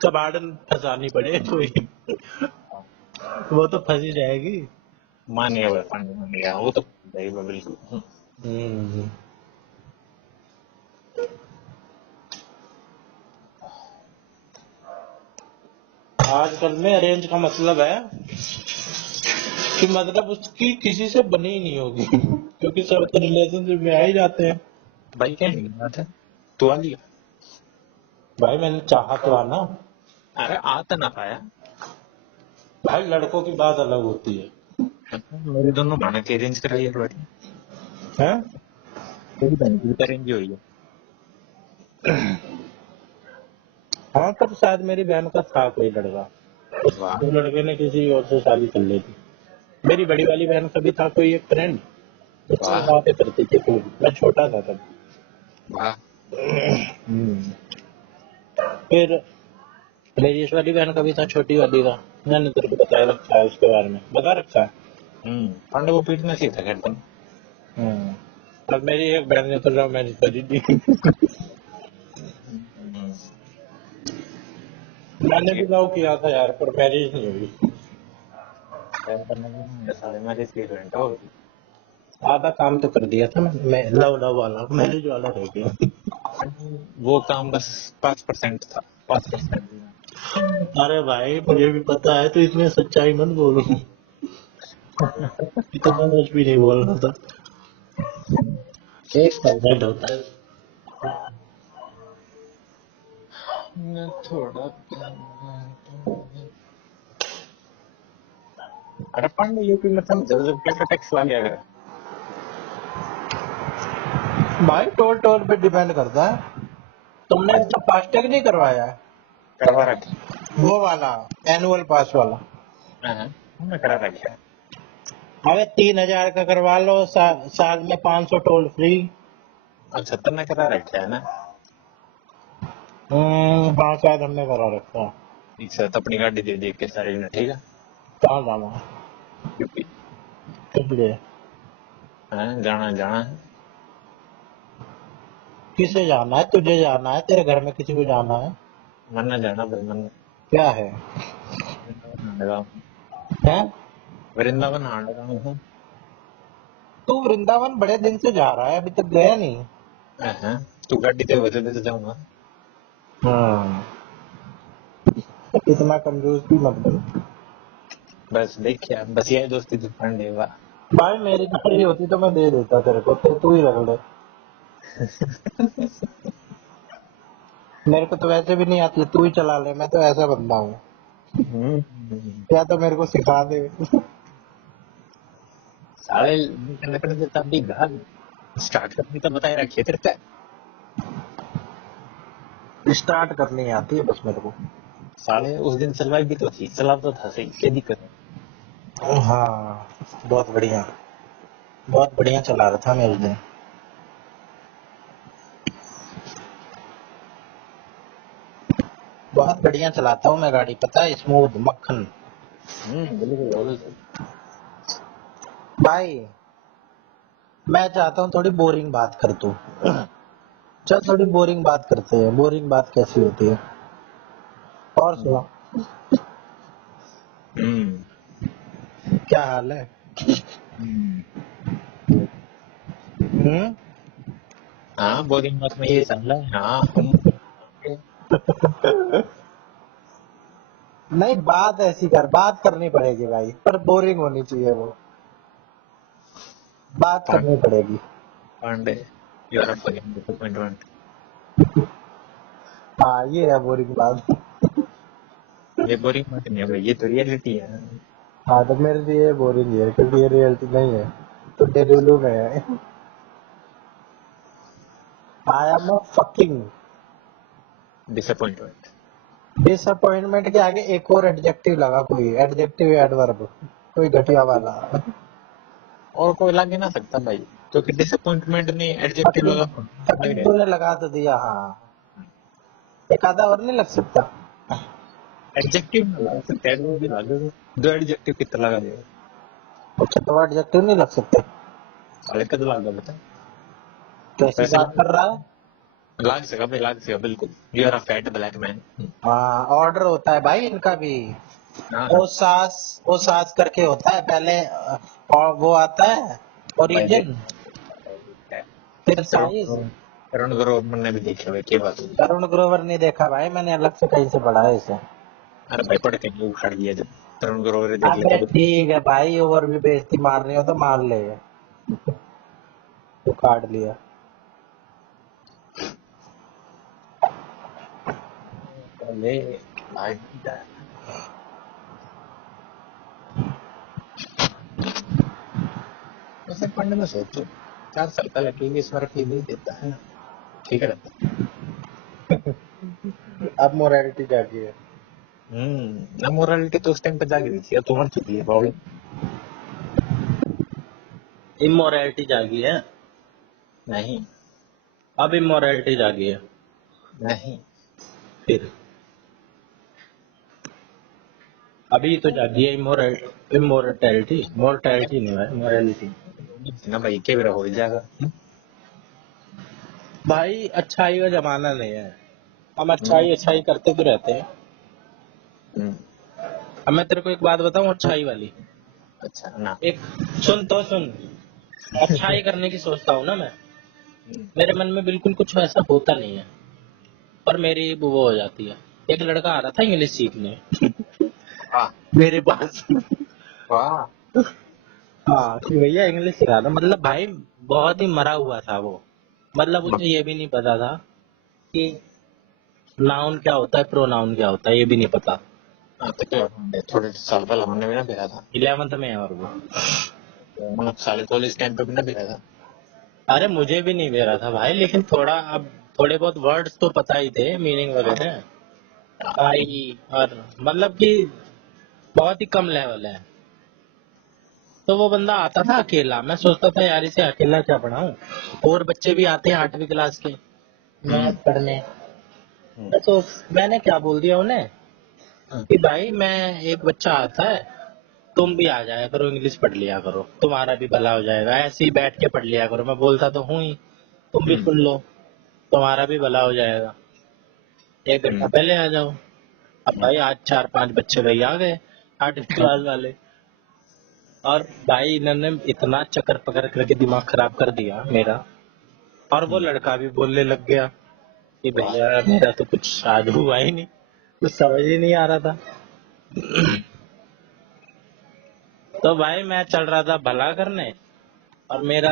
कबाड़ में फंसानी पड़े कोई, वो तो फंस ही जाएगी। मान गया भाई, पांडे मान गया वो तो भाई बिल्कुल। हम्म। आजकल में अरेंज का मतलब है कि मतलब उसकी किसी से बनी ही नहीं होगी, क्योंकि सब तो रिलेशनशिप में आ ही जाते हैं। भाई क्या नहीं बात है, तू आ लिया। भाई मैंने चाहा तो आना। अरे आ तो ना पाया। भाई लड़कों की बात अलग होती है। मेरे दोनों भाना के अरेंज कराई है भाई। हैं? तेरी बहन की भी अरेंज हुई है। हाँ, पर शायद मेरी बहन का था कोई लड़का, वाह तो लड़के ने किसी और से शादी कर ली थी। मेरी बड़ी वाली बहन का भी था कोई एक फ्रेंड, उससे वाह बातें करती थी खूब, मैं छोटा था तब। वाह। हम्म। फिर मेरी इस वाली बहन का भी था, छोटी वाली का। मैंने तेरे को बताया रखा है, उसके बारे में बता रखा है। पांडे को पीटना चाहिए था खैर तुम। हम्म। और मेरी एक बहन ने तो लव मैरिज करी थी। मैंने भी लव किया था यार, पर मैरिज नहीं हुई। साले मैरिज की इवेंट हो। आधा काम तो कर दिया था मैं लव लव वाला, मैरिज वाला रह गया। वो काम बस 5% था, 5%। अरे भाई मुझे भी पता है, तो इसमें सच्चाई मत बोलो। इतना कुछ भी नहीं बोल रहा था। 1% होता है। न थोड़ा। अरे पांडे यूपी में तुम जब जब क्या टैक्स लग गया। भाई टोल टोल पे डिपेंड करता है। तुमने इसका फास्टैग नहीं करवाया है? करवा रखा। वो वाला एनुअल पास वाला। हाँ हमने करा रखा है। अबे 3,000 का करवा लो, साल में 500 टोल फ्री। अच्छा तुमने करा रखा है ना। हाँ शायद हमने करा रखा है। ठीक है तो अपनी गाड़ी दे दे के सारे ने ठीक है। कहाँ जाना है? यूपी। इसलिए हाँ जाना जाना है। किसे जाना है? तुझे जाना है? तेरे घर में किसी को जाना है? मन्ना जाना भाई मन्ना। क्या है? वृंदावन हैं? वृंदावन हांडगा हूँ। तू वृंदावन बड़े दिन से जा रहा है, अभी तक गया नहीं। हाँ तू गाड़ी दे वजह से जाऊंगा। हाँ, इतना कंजूस भी मत बन। बस देखिए बस ये दोस्ती तो पांडे वाह। भाई मेरी गाड़ी होती तो मैं दे देता तेरे को, तो तू ही रख ले। मेरे को तो वैसे भी नहीं आती, तू ही चला ले, मैं तो ऐसा बंदा हूँ। या तो मेरे को सिखा दे। साले करने पड़े तब भी घर स्टार्ट करनी तो बताए रखिए तेरे पे। स्टार्ट करनी आती है बस मेरे को। साले उस दिन चलवाई भी तो थी चला तो था सही क्या दिक्कत है। हाँ बहुत बढ़िया चला रहा था मैं उस दिन। बहुत बढ़िया चलाता हूँ मैं गाड़ी, पता है, स्मूथ मक्खन। बिल्कुल बिल्कुल। भाई मैं चाहता हूँ थोड़ी बोरिंग बात कर तू। चल थोड़ी बोरिंग बात करते हैं। बोरिंग बात कैसी होती है? और सुना, क्या हाल है? हम्म। हाँ बोरिंग मत में ये समझा हाँ हम। नहीं, बात ऐसी कर, बात करनी पड़ेगी भाई, पर बोरिंग होनी चाहिए वो। बात करनी पड़ेगी। Pandey you are fucking disappointment. हाँ ये है बोरिंग बात। ये बोरिंग मत नहीं है भाई ये तो रियलिटी है। हाँ तो मेरे लिए बोरिंग है क्योंकि ये रियलिटी नहीं है, तो डेलुलू में है। I am a fucking disappointment. Disappointment के आगे एक और एडजेक्टिव लगा, कोई एडजेक्टिव एडवर्ब, कोई घटिया वाला। और कोई लग ही ना सकता भाई क्योंकि डिसअपॉइंटमेंट ने एडजेक्टिव फकिंग लगा लग फकिंग रहा तूने लगा तो दिया, हाँ। एक आधा और नहीं लग सकता? है। एडजेक्टिव ना लगा सकते एडवर्ब भी लगा दो एडजेक्टिव कितना लगा देगा। अच्छा तो एडजेक्टिव नहीं लग सकते? साले कद लगा बता। कैसी वैसे बात कर रहा है? लाग सका भाई लाग सका बिल्कुल you are a fat black man. हाँ ऑर्डर होता है भाई इनका भी। हाँ ओ सास करके होता है पहले, और वो आता है भाई देख ओरिजिन, फिर साइज। करण ग्रोवर ने भी देखे हुए क्या बात हुई। करुण ग्रोवर नहीं देखा भाई मैंने, अलग से कहीं से पढ़ा है इसे। अरे भाई पढ़ के नहीं उखाड़ दिया जब करण ग्रोवर देख अबे लेते ठीक है भाई, और भी बेइज्जती मारनी हो तो मार ले, तो काट लिया। पहले भाई वैसे पढ़ने में सोचो 4 साल पहले प्रीवियस वर्क ही नहीं देता है ठीक रहता। अब मोरालिटी जागी है। ना मोरालिटी तो उस टाइम पे जागी रही थी अब तो मर चुकी है बावड़ी। इमोरैलिटी जागी है। नहीं अब इमोरैलिटी जागी है। नहीं फिर अभी तो जागी है इमोरटैलिटी, मोर्टैलिटी नहीं है, मोरालिटी। ना भाई के बेरा हो जाएगा। भाई अच्छाई का जमाना नहीं है, हम हम्म, अच्छाई अच्छाई करते तो रहते हैं। हम्म, अब मैं तेरे को एक बात बताऊं अच्छाई वाली। अच्छा ना। एक सुन तो सुन, अच्छाई करने की सोचता हूँ ना मैं, मेरे मन में बिल्कुल कुछ ऐसा होता नहीं है, पर मेरी वो हो जाती है। एक लड़का आ रहा था इंग्लिश सीखने वाह मेरे पास। वाह हाँ कि भैया इंग्लिश सिखा दो, मतलब भाई बहुत ही मरा हुआ था वो। मतलब उसे ये भी नहीं पता था कि नाउन क्या होता है, प्रोनाउन क्या होता है, ये भी नहीं पता। हाँ, तो क्या थोड़े साल पहले हमने भी ना भेजा था, 11th में है और वो। मतलब साले कॉलेज टाइम पे भी ना भेजा था। अरे मुझे भी नहीं दे रहा था भाई, लेकिन थोड़ा अब थोड़े बहुत वर्ड्स तो पता ही थे, मीनिंग वगैरह। आई और मतलब कि बहुत ही कम लेवल है। तो वो बंदा आता था अकेला, मैं सोचता था यार इसे अकेला क्या पढ़ाऊं, और बच्चे भी आते हैं 8वीं क्लास के हम्म, मैथ पढ़ने। हम्म, तो मैंने क्या बोल दिया उन्हें हाँ, कि भाई मैं, एक बच्चा आता है, तुम भी आ जाया करो, इंग्लिश पढ़ लिया करो, तुम्हारा भी भला हो जाएगा, ऐसे ही बैठ के पढ़ लिया करो। मैं बोलता तो हूँ ही, तुम भी हम्म, सुन लो, तुम्हारा भी भला हो जाएगा, 1 घंटा हम्म, पहले आ जाओ। अब हम्म, भाई आज 4-5 बच्चे भाई आ गए, 8वीं क्लास वाले। और भाई इन्होंने इतना चक्कर पकड़ करके दिमाग खराब कर दिया मेरा। और वो हम्म, लड़का भी बोलने लग गया कि भैया मेरा तो कुछ आज हुआ ही नहीं, कुछ समझ ही नहीं आ रहा था। तो भाई मैं चल रहा था भला करने, और मेरा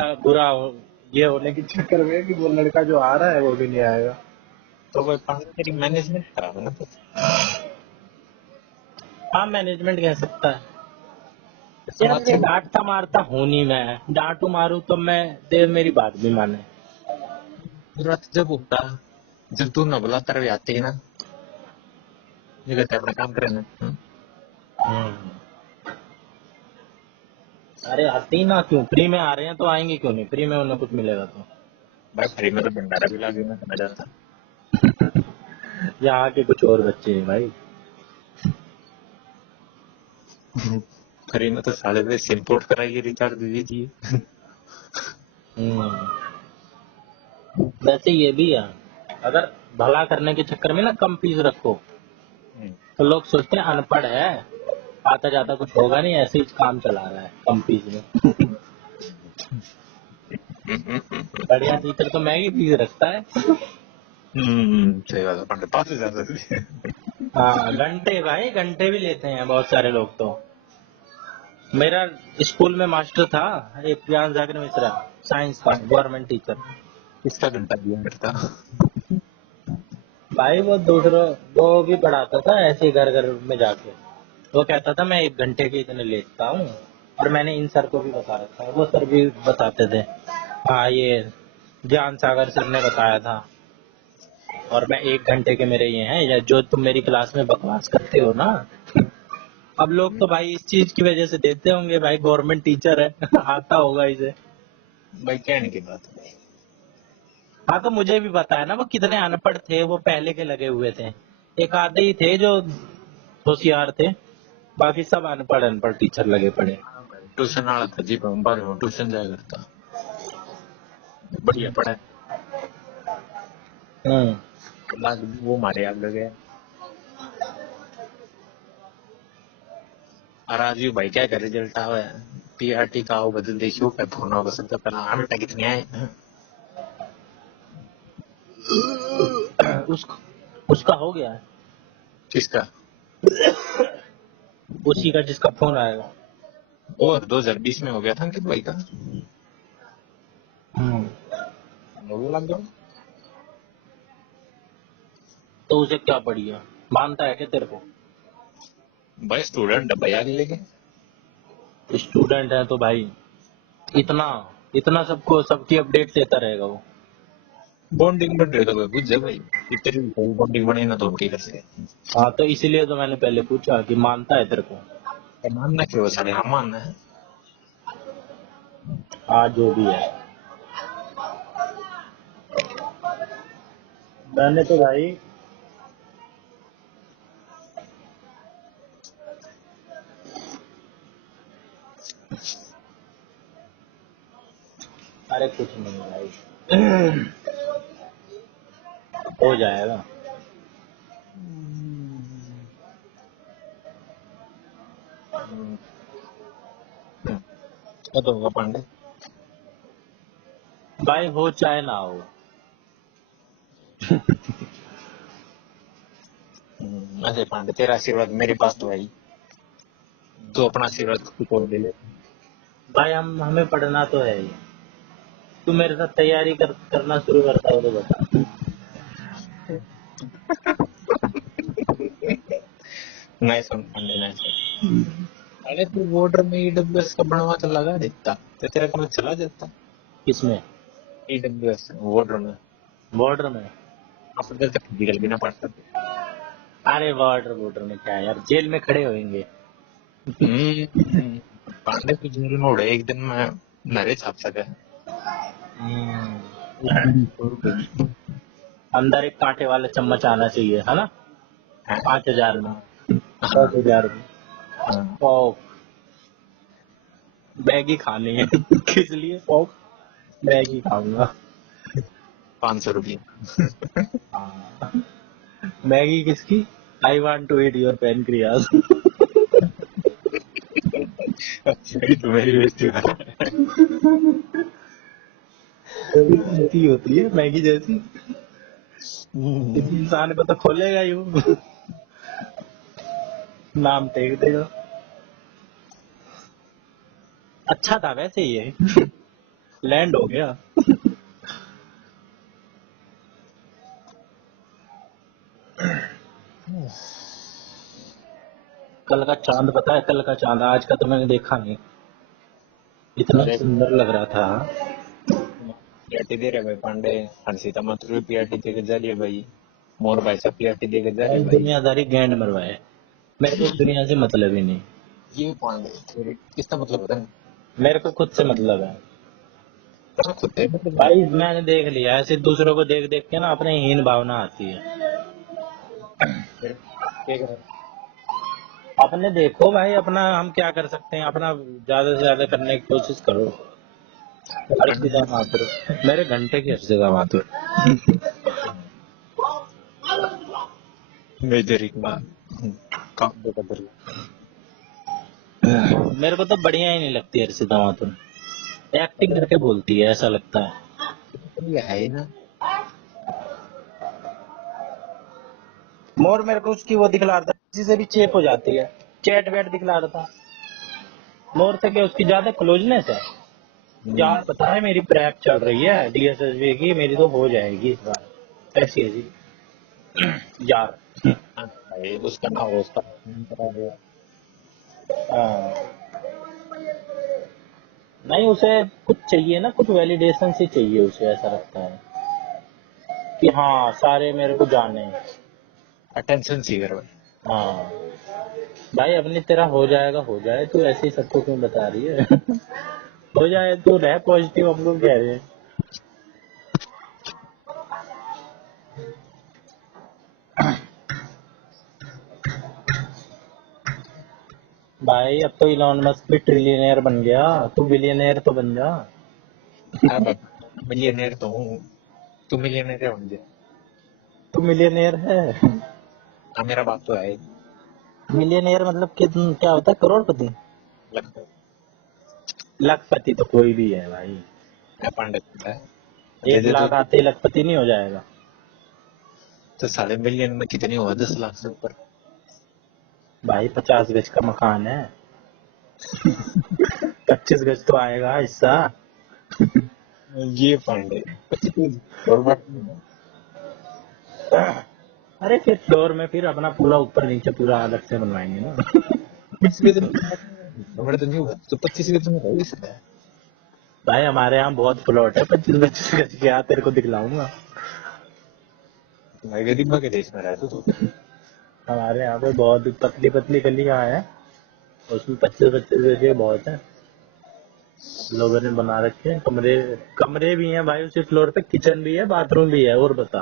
ये होने के चक्कर में कि वो लड़का जो आ रहा है वो भी नहीं आएगा। तो कोई पांडे तेरी मैनेजमेंट खराब है ना, तो हाँ मैनेजमेंट कह सकता है। यार समाज ये से डांटता मारता हूँ नहीं मैं, डांटू मारू तो मैं देव मेरी बात भी माने। जरूरत जब होता, जब तू न बुला तेरे भी आती है ना, ये कहते हैं अपना काम करे ना। हम्म। अरे आते ही ना क्यों, फ्री में आ रहे हैं तो आएंगे क्यों नहीं, फ्री में उन्हें कुछ मिलेगा तो। भाई फ्री में तो भंडारा भी लागे मैं समझ आता। यहाँ के कुछ और बच्चे हैं भाई। फ्री में तो साले से सिम पोर्ट कराइए, रिचार्ज दे दीजिए। हम्म। वैसे ये भी है, अगर भला करने के चक्कर में ना कम फीस रखो, तो लोग सोचते हैं अनपढ़ है, आता जाता कुछ होगा नहीं, ऐसे ही काम चला रहा है कम फीस में। बढ़िया टीचर तो महंगी फीस रखता है। सही बात है, पंडित 5,000 दे दिए। हाँ घंटे भाई, घंटे भी लेते हैं बहुत सारे लोग तो। मेरा स्कूल में मास्टर था एक, प्रियांश जाकर मिश्रा, साइंस का गवर्नमेंट टीचर। किसका घंटा दिया करता। भाई वो दूसरों वो भी पढ़ाता था ऐसे ही घर घर में जाके। वो कहता था मैं 1 घंटे के इतने लेता हूँ, और मैंने इन सर को भी बता रखा है, वो सर भी बताते थे। हाँ ये ज्ञान सागर सर ने बताया था, और मैं 1 घंटे के मेरे ये हैं, या जो तुम मेरी क्लास में बकवास करते हो ना। अब लोग तो भाई इस चीज की वजह से देते होंगे, भाई गवर्नमेंट टीचर है आता होगा इसे। भाई कहने की बात है। हाँ तो मुझे भी पता है ना वो कितने अनपढ़ थे, वो पहले के लगे हुए थे। एक आधे ही थे जो होशियार थे, बाकी सब अनपढ़ अनपढ़ टीचर लगे पड़े। ट्यूशन वाला था जी, बार ट्यूशन जाया करता, बढ़िया पढ़ा। हम्म। लास्ट वो मारे आग लगे। और आज भी भाई क्या कर रिजल्ट आवे, पीआरटी का आओ बदल देखियो क्या फोन होगा सकता पहला आमटा कितने आए। उस उसका हो गया है, किसका? उसी का जिसका फोन आएगा। वो 2020 में हो गया था अंकित भाई का, हम्म। वो लग गया। तो उसे क्या पड़ी है, मानता है क्या तेरे को? भाई स्टूडेंट भाई आगे लेके स्टूडेंट है तो भाई इतना इतना सबको सबकी अपडेट देता रहेगा वो। बॉन्डिंग बन रही तो बुझ जा भाई, कि तेरी बॉन्डिंग बने ना तो हम क्या कर सके। हाँ तो इसीलिए तो मैंने पहले पूछा कि मानता है तेरे को। मानना क्यों साले, हम मानना है। हाँ जो भी है, मैंने तो भाई, अरे कुछ नहीं भाई, हो जाएगा। क्या तो होगा पांडे। भाई हो चाहे ना हो। ऐसे पांडे तेरा आशीर्वाद मेरे पास तो भाई, तू अपना आशीर्वाद खुद को दे ले। भाई हमें पढ़ना तो है ही, तू मेरे साथ तैयारी करना शुरू करता हो तो बता। नहीं सुन पांडे नहीं सुन। अरे तू बॉर्डर में ईडब्ल्यूएस का बनवा तो लगा देता तो तेरा काम चला जाता। किसमें? ईडब्ल्यूएस बॉर्डर में। बॉर्डर में? अपने तक फिजिकल भी ना पड़ता। अरे बॉर्डर बॉर्डर में क्या है यार, जेल में खड़े होंगे। पांडे की जेल में उड़े एक दिन में नरे छाप सके। अंदर एक कांटे वाला चम्मच आना चाहिए, है ना? 5,000 में, हाँ 10,000 में। हाँ, पॉक मैगी खानी है। किस लिए पॉक? मैगी खाऊंगा। 500 रुपये। हाँ। मैगी किसकी? I want to eat your pancreas. तो मेरी बेइज्जती कर रहा है। ऐसी होती है मैगी जैसी, किसी इंसान को तो खोलेगा ही वो। नाम देख देगा। अच्छा था वैसे ये। लैंड हो गया। कल का चांद पता है? कल का चांद, आज का तो मैंने देखा नहीं। इतना अरे सुंदर लग रहा था। पीआरटी दे रहे भाई पांडे। हर्षिता माथुर पीआरटी दे के जा रही है भाई। मोर भाई सब पीआरटी दे के जा रहे भाई हैं भाई। दुनियादारी गैंड मरवाए। मेरे को इस दुनिया से मतलब ही नहीं। ये पांडे तेरे किसका मतलब होता है? मेरे को खुद से मतलब है। तो खुद है मतलब भाई मैंने देख लिया ऐसे, दूसरों को देख देख के ना अपने हीन भावना आती है। क्या कर अपने देखो भाई, अपना हम क्या कर सकते हैं, अपना ज्यादा से ज्यादा करने की कोशिश करो। हर्षिता माथुर, मेरे घंटे की हर्षिता माथुर। मेजर काम तो कर मेरे को तो बढ़िया ही नहीं लगती हर्षिता माथुर। एक्टिंग करके बोलती है ऐसा लगता है। ये है ना। मोर मेरे को उसकी वो दिखला रहा था, किसी से भी चेप हो जाती है, चैट वैट दिखला रहा था। मोर से क्या उसकी ज्यादा क्लोजनेस है। यार पता है मेरी प्रेप चल रही है डीएसएसबी की, मेरी तो हो जाएगी इस बार। ऐसी है जी। यार भाई उसका ना उसका करा दिया। हाँ। नहीं उसे कुछ चाहिए ना, कुछ वैलिडेशन से चाहिए उसे, ऐसा लगता है कि हाँ सारे मेरे को जाने। अटेंशन सीकर भाई। हाँ भाई अपनी तेरा हो जाएगा, हो जाए, तू ऐसे ही सबको क्यों बता रही है? हो जाए तू रह पॉजिटिव, हम लोग कह रहे हैं। भाई अब तो इलॉन मस्क भी ट्रिलियनेयर बन गया, तू बिलियनेयर तो बन जा। अब मिलियनेयर तो हूँ। तू मिलियनेयर है मुझे। तू मिलियनेयर है? हाँ मेरा बाप तो है। मिलियनेयर मतलब क्या होता है? करोड़पति? लगता लखपति तो कोई भी है भाई। है पांडे है। दे 1 दे तो। लाख आते ही लखपति नहीं हो जाएगा? तो साले मिलियन में कितनी हुआ 10 लाख से ऊपर। भाई 50 गज का मकान है। 25 गज तो आएगा हिस्सा। ये पांडे 25 और बात नहीं है। अरे फिर फ्लोर में फिर अपना पूरा ऊपर नीचे पूरा अलग से बनवाएंगे ना। 25 गज हमारे तो नहीं हुआ तो 25 गज में हो ही सकता है। भाई हमारे यहाँ बहुत प्लॉट है, 25-25 गज के, यहाँ तेरे को दिखलाऊंगा। भाई गरीबा के देश में रहते तो। हमारे यहाँ पे बहुत पतली पतली गलियां हैं, उसमें 25-25 गज के बहुत है। लोगों ने बना रखे हैं कमरे। कमरे भी हैं भाई उसी फ्लोर पे, किचन भी है, बाथरूम भी है, और बता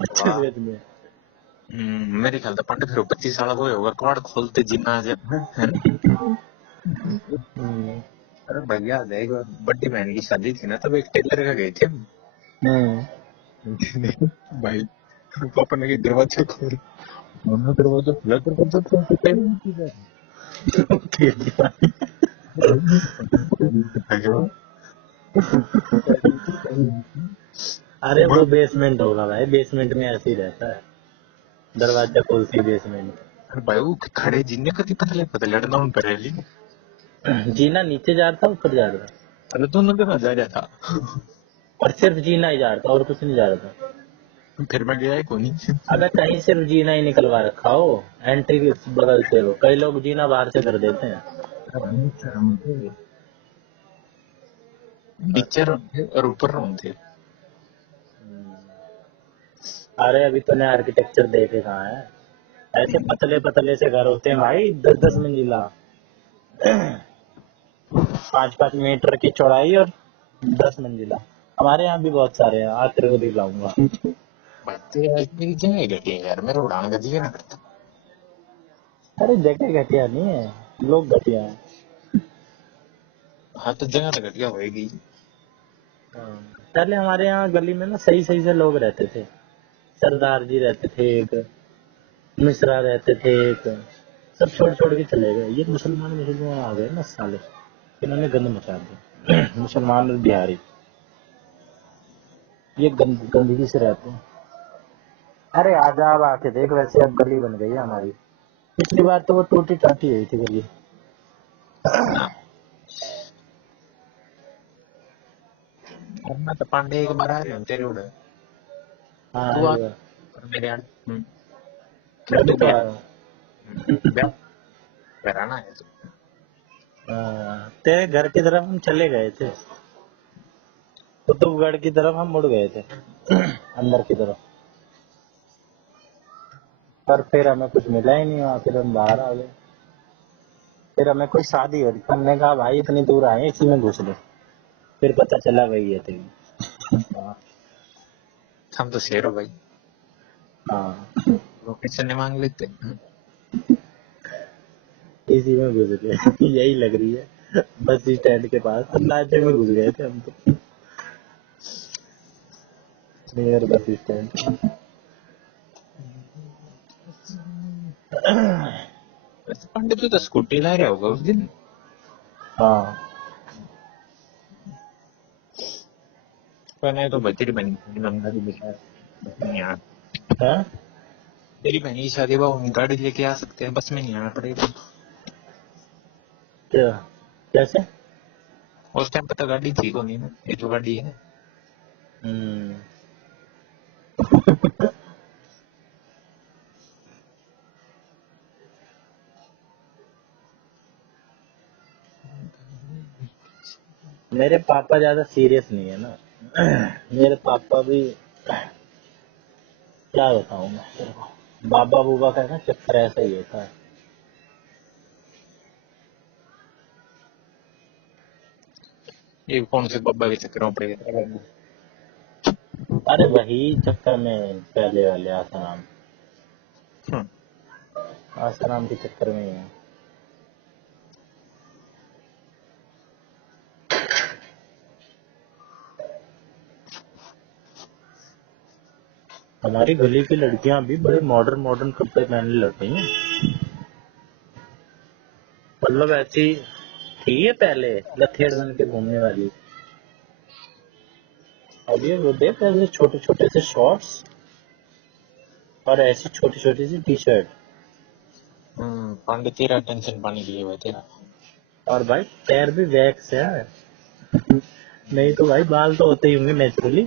25 वाह। गज में। मेरे ख्याल से पांडे फिर 25 साल को होगा कबाड़ खोलते जिन्ना है ना। हम्म। अरे भैया देख बड़ी बहन की शादी थी ना तब एक टेलर का गए थे हम। हम्म। भाई पापा ने कहा दरवाजा खोल। हमने दरवाजा खुला दरवाजा खोल के पहले की अरे वो बेसमेंट होगा भाई, बेसमेंट में ऐसे ही रहता है, दरवाजा खोलती बेसमेंट। भाई वो खड़े जिन्ने कति पतले पतले लड़ना उन पर रैली। जीना नीचे जा रहा था, ऊपर जा रहा था? अरे दोनों के साथ जा रहा था। और सिर्फ जीना ही जा रहा था और कुछ नहीं जा रहा था? फिर मैं गया ही को नहीं। अगर कहीं सिर्फ जीना ही निकलवा रखा हो, एंट्री के बगल से हो, कई लोग जीना बाहर से कर देते हैं। नीचे थे और ऊपर रूम थे। अरे अभी तूने आर्किटेक्चर देखे कहाँ है? ऐसे पतले पतले से घर होते हैं भाई, 10-10 मंजिला, 5-5 मीटर की चौड़ाई और 10 मंजिला। हमारे यहाँ भी बहुत सारे हैं, आज तेरे को दिखलाऊंगा। मेरी जगह घटी है यार, मेरा उड़ान गति है ना करता। अरे जगह घटिया नहीं है, लोग घटिया हैं। हाँ तो जगह तो घटिया होएगी। पहले हमारे यहाँ गली में ना सही सही से लोग रहते थे। सरदार जी रहते थे एक, मिश्रा रहते थे एक, सब छोड़ छोड़ के चले गए। ये मुसलमान मुसलमान आ गए ना साले, इन्होंने गंद मचा दिया। मुसलमान और बिहारी ये गंदगी से रहते हैं। अरे आजा, अब आके देख, वैसे अब गली बन गई है हमारी। पिछली बार तो वो टूटी टाटी हुई थी गली। मैं तो पांडे एक बार आ रहे हो तेरे उड़े। हाँ तू आ अरे और मेरे यार मैं तू भी तो भी आ। आ रहा हूँ। ब्याह कराना है तो। तेरे घर की तरफ हम चले गए थे, कुतुबगढ़ की तरफ हम मुड़ गए थे, अंदर की तरफ। पर फिर हमें कुछ मिला ही नहीं वहाँ, फिर हम बाहर आ गए। फिर हमें कोई शादी हो रही, हमने कहा भाई इतनी दूर आए इसी में घुस लो। फिर पता चला वही है तेरी। हम तो शेर हो भाई, हाँ लोकेशन मांग लेते। इसी में घुस गए। यही लग रही है, बस स्टैंड के पास लाचे में घुस गए थे हम तो, नियर बस स्टैंड। वैसे पांडे तू तो स्कूटी ला रहा होगा उस दिन। हाँ पर नहीं तो बच्चे बनी नंदा की बेटा यार। हाँ? तेरी बहन की शादी हुआ, हम गाड़ी लेके आ सकते हैं, बस में नहीं आना पड़ेगा। क्या कैसे? उस टाइम पता गाड़ी थी तो नहीं ना, ये जो गाड़ी है। हम्म। मेरे पापा ज्यादा सीरियस नहीं है ना। मेरे पापा भी, क्या बताऊं मैं तेरे को, बाबा बूबा का ना चक्कर ऐसा ही होता है। ये कौन से बब्बा के चक्करों पे। अरे वही चक्कर में, पहले वाले आसाराम, आसाराम के चक्कर में ही है। हमारी गली की लड़कियां भी बड़े मॉडर्न मॉडर्न कपड़े पहनने लग गई हैं। मतलब ऐसी थी ये पहले लथेड़ बन के घूमने वाली, अब ये वो देख ऐसे छोटे छोटे से शॉर्ट्स और ऐसी छोटी छोटी सी टी शर्ट। पांडे तेरा टेंशन पानी लिए हुए तेरा। और भाई पैर भी वैक्स है, नहीं तो भाई बाल तो होते ही होंगे नेचुरली।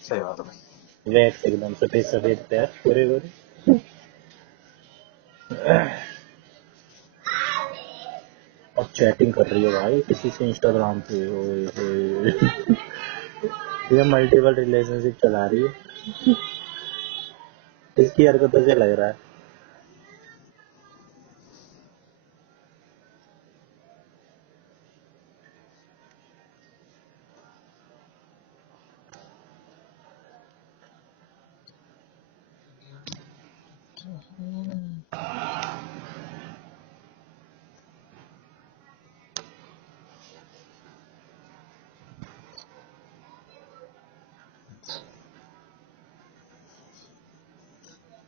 सही बात है भाई। वैक्स एकदम सफेद सफेद पैर पूरे पूरे। और चैटिंग कर रही है भाई किसी से इंस्टाग्राम पे। ओए होए। ये मल्टीपल रिलेशनशिप चला रही है, इसकी हरकतों से लग रहा है।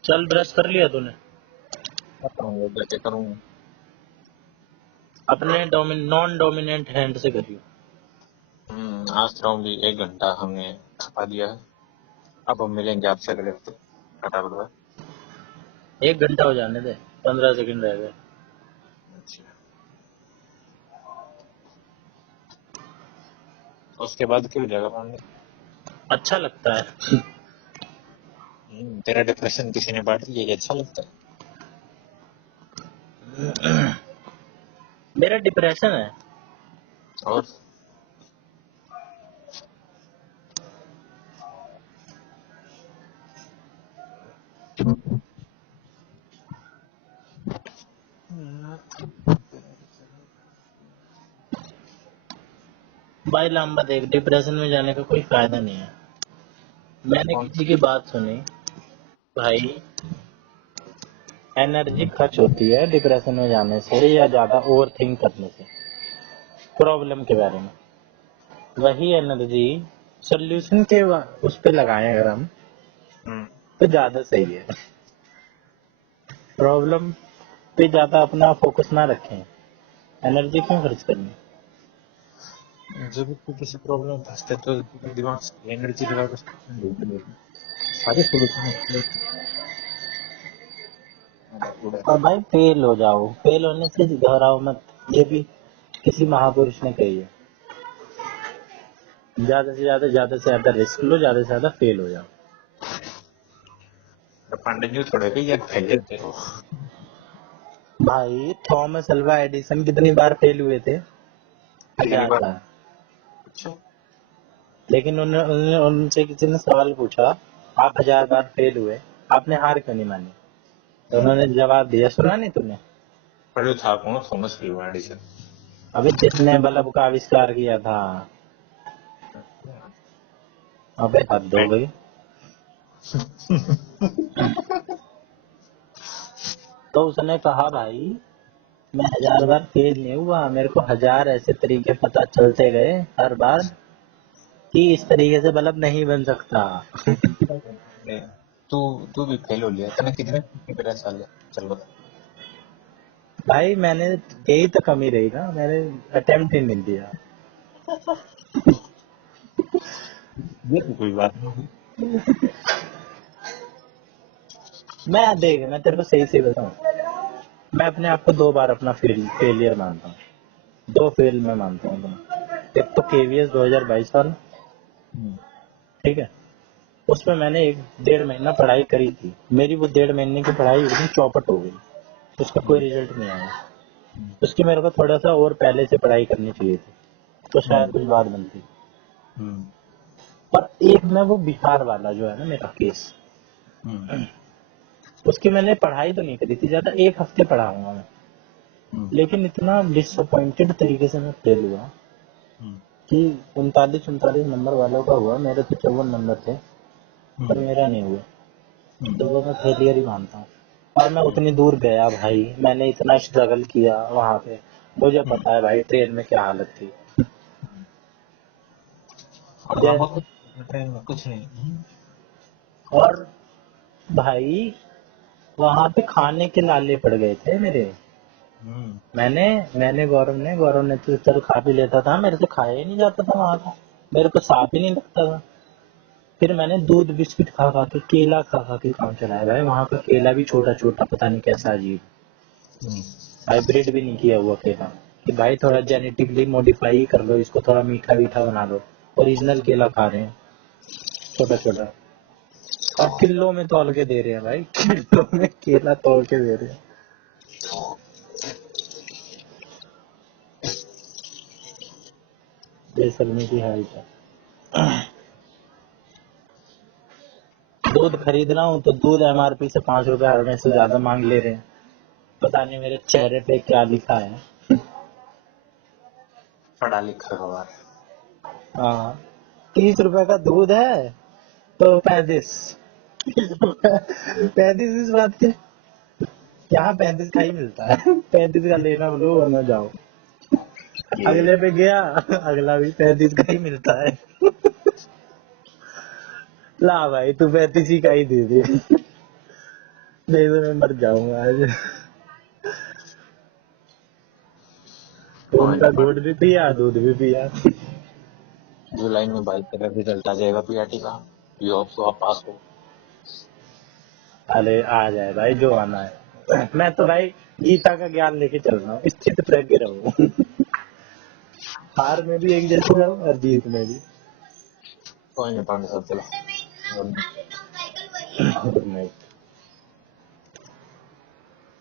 चल ब्रश कर लिया तूने? जैसे करूँ। अपने नॉन डोमिनेंट हैंड से करियो। आज भी 1 घंटा हमने खपा दिया है। अब हम मिलेंगे आपसे अगले हफ्ते। कटा बदला। 1 घंटा हो जाने दे, 15 सेकंड रह गए। अच्छा, उसके बाद क्यों जाएगा पांडे। अच्छा लगता है। तेरा डिप्रेशन किसी ने बांट लिया, ये अच्छा लगता है? मेरा डिप्रेशन है। और भाई लंबा देख, डिप्रेशन में जाने का कोई फायदा नहीं है। मैंने किसी की बात सुनी भाई, एनर्जी खर्च होती है डिप्रेशन में जाने से या ज्यादा ओवर थिंक करने से प्रॉब्लम के बारे में। वही एनर्जी सोल्यूशन के उस पे लगाएं अगर हम, तो ज्यादा सही है। प्रॉब्लम पे ज्यादा अपना फोकस ना रखें, एनर्जी क्यों खर्च करनी। जब भी किसी प्रॉब्लम में फंसते तो दिमाग से एनर्जी लगा कर सारे सोल्यूशन। और भाई फेल हो जाओ, फेल होने से घबराओ मत, ये भी किसी महापुरुष ने कही है। ज्यादा से ज्यादा रिस्क लो, ज्यादा से ज्यादा फेल हो जाओ। पांडे जी थोड़े भी यार फेल थे। भाई थॉमस अल्वा एडिसन कितनी बार फेल हुए थे? 1000 बार। अच्छा, लेकिन उन्होंने उनसे किसी ने सवाल पूछा, आप 1000 बार फेल हुए, आपने हार क्यों नहीं मानी? तो उन्होंने जवाब दिया, सुना नहीं तुमने? पर था कौन? Thomas Alva Edison. अभी जिसने बल्ब का आविष्कार किया था। अबे हद हो गई। तो उसने कहा भाई, मैं 1000 बार फेल नहीं हुआ, मेरे को 1000 ऐसे तरीके पता चलते गए हर बार कि इस तरीके से बल्ब नहीं बन सकता। तू तू भी फेल हो लिया तूने कितने कितने साल चल बता। भाई मैंने यही तो कमी रही ना, मैंने अटेम्प्ट ही नहीं दिया। ये तो कोई बात नहीं। मैं देख, मैं तेरे को सही से बताऊं, मैं अपने आप को 2 बार अपना फेलियर मानता हूँ। 2 फेल मैं मानता हूँ अपना। एक तो केवीएस 2022 वाला, ठीक है, उसमें मैंने 1.5 महीना पढ़ाई करी थी, मेरी वो 1.5 महीने की पढ़ाई एकदम चौपट हो गई, उसका कोई रिजल्ट नहीं आया। उसकी मेरे को थोड़ा सा और पहले से पढ़ाई करनी चाहिए थी, तो शायद कुछ बात बनती। और एक मैं वो बिहार वाला जो है ना मेरा केस, उसकी मैंने पढ़ाई तो नहीं करी थी ज्यादा, 1 हफ्ते पढ़ा हूँ मैं, लेकिन इतना डिसअपॉइंटेड तरीके से मैं फेल हुआ कि 39 नंबर वालों का हुआ, मेरे तो 54 नंबर थे, पर मेरा नहीं हुआ। तो वो मैं फेलियर ही मानता हूँ। और मैं उतनी दूर गया भाई, मैंने इतना स्ट्रगल किया वहां पे, मुझे पता है भाई ट्रेन में क्या हालत थी। कुछ नहीं। और भाई वहां पे खाने के लाले पड़ गए थे मेरे। मैंने मैंने गौरव ने तो चल खा भी लेता था, मेरे से खाया ही नहीं जाता था वहां का, मेरे को साफ ही नहीं लगता था। फिर मैंने दूध बिस्किट खा खा के, केला खा खा के काम चलाया भाई। वहां का केला भी छोटा छोटा, पता नहीं कैसा अजीब, हाइब्रिड भी नहीं किया हुआ केला, कि भाई थोड़ा जेनेटिकली मॉडिफाई कर लो इसको, थोड़ा मीठा मीठा बना लो। ओरिजिनल केला खा रहे हैं, छोटा छोटा, और किलो में तौल के दे रहे हैं भाई, किलो में केला तौल के दे रहे हैं। जैसलमेर की हाल है। दूध खरीद रहा हूँ तो दूध एमआरपी से 5 रुपए हर में से ज्यादा मांग ले रहे हैं, पता नहीं मेरे चेहरे पे क्या लिखा है। पढ़ा लिखा गवार। हाँ, 30 रुपए का दूध है तो 35, 35 इस बात के, यहाँ 35 का ही मिलता है। 35 का लेना लो और न जाओ। अगले पे गया, अगला भी 35 का ही मिलता है। ला भाई तू 35 ही का ही दे दे, नहीं तो मैं मर जाऊंगा आज। उनका दूध भी पिया, दूध भी पिया। जुलाई में भाई तेरा रिजल्ट आ जाएगा पीआरटी का, यू होप सो आप पास हो। अरे आ जाए भाई, जो आना है। मैं तो भाई गीता का ज्ञान लेके चल रहा हूँ, स्थित प्रज्ञ रहूं। हार में भी एक जैसे रहूं और जीत में भी। कोई नहीं पांडे साहब, चलो। Good night.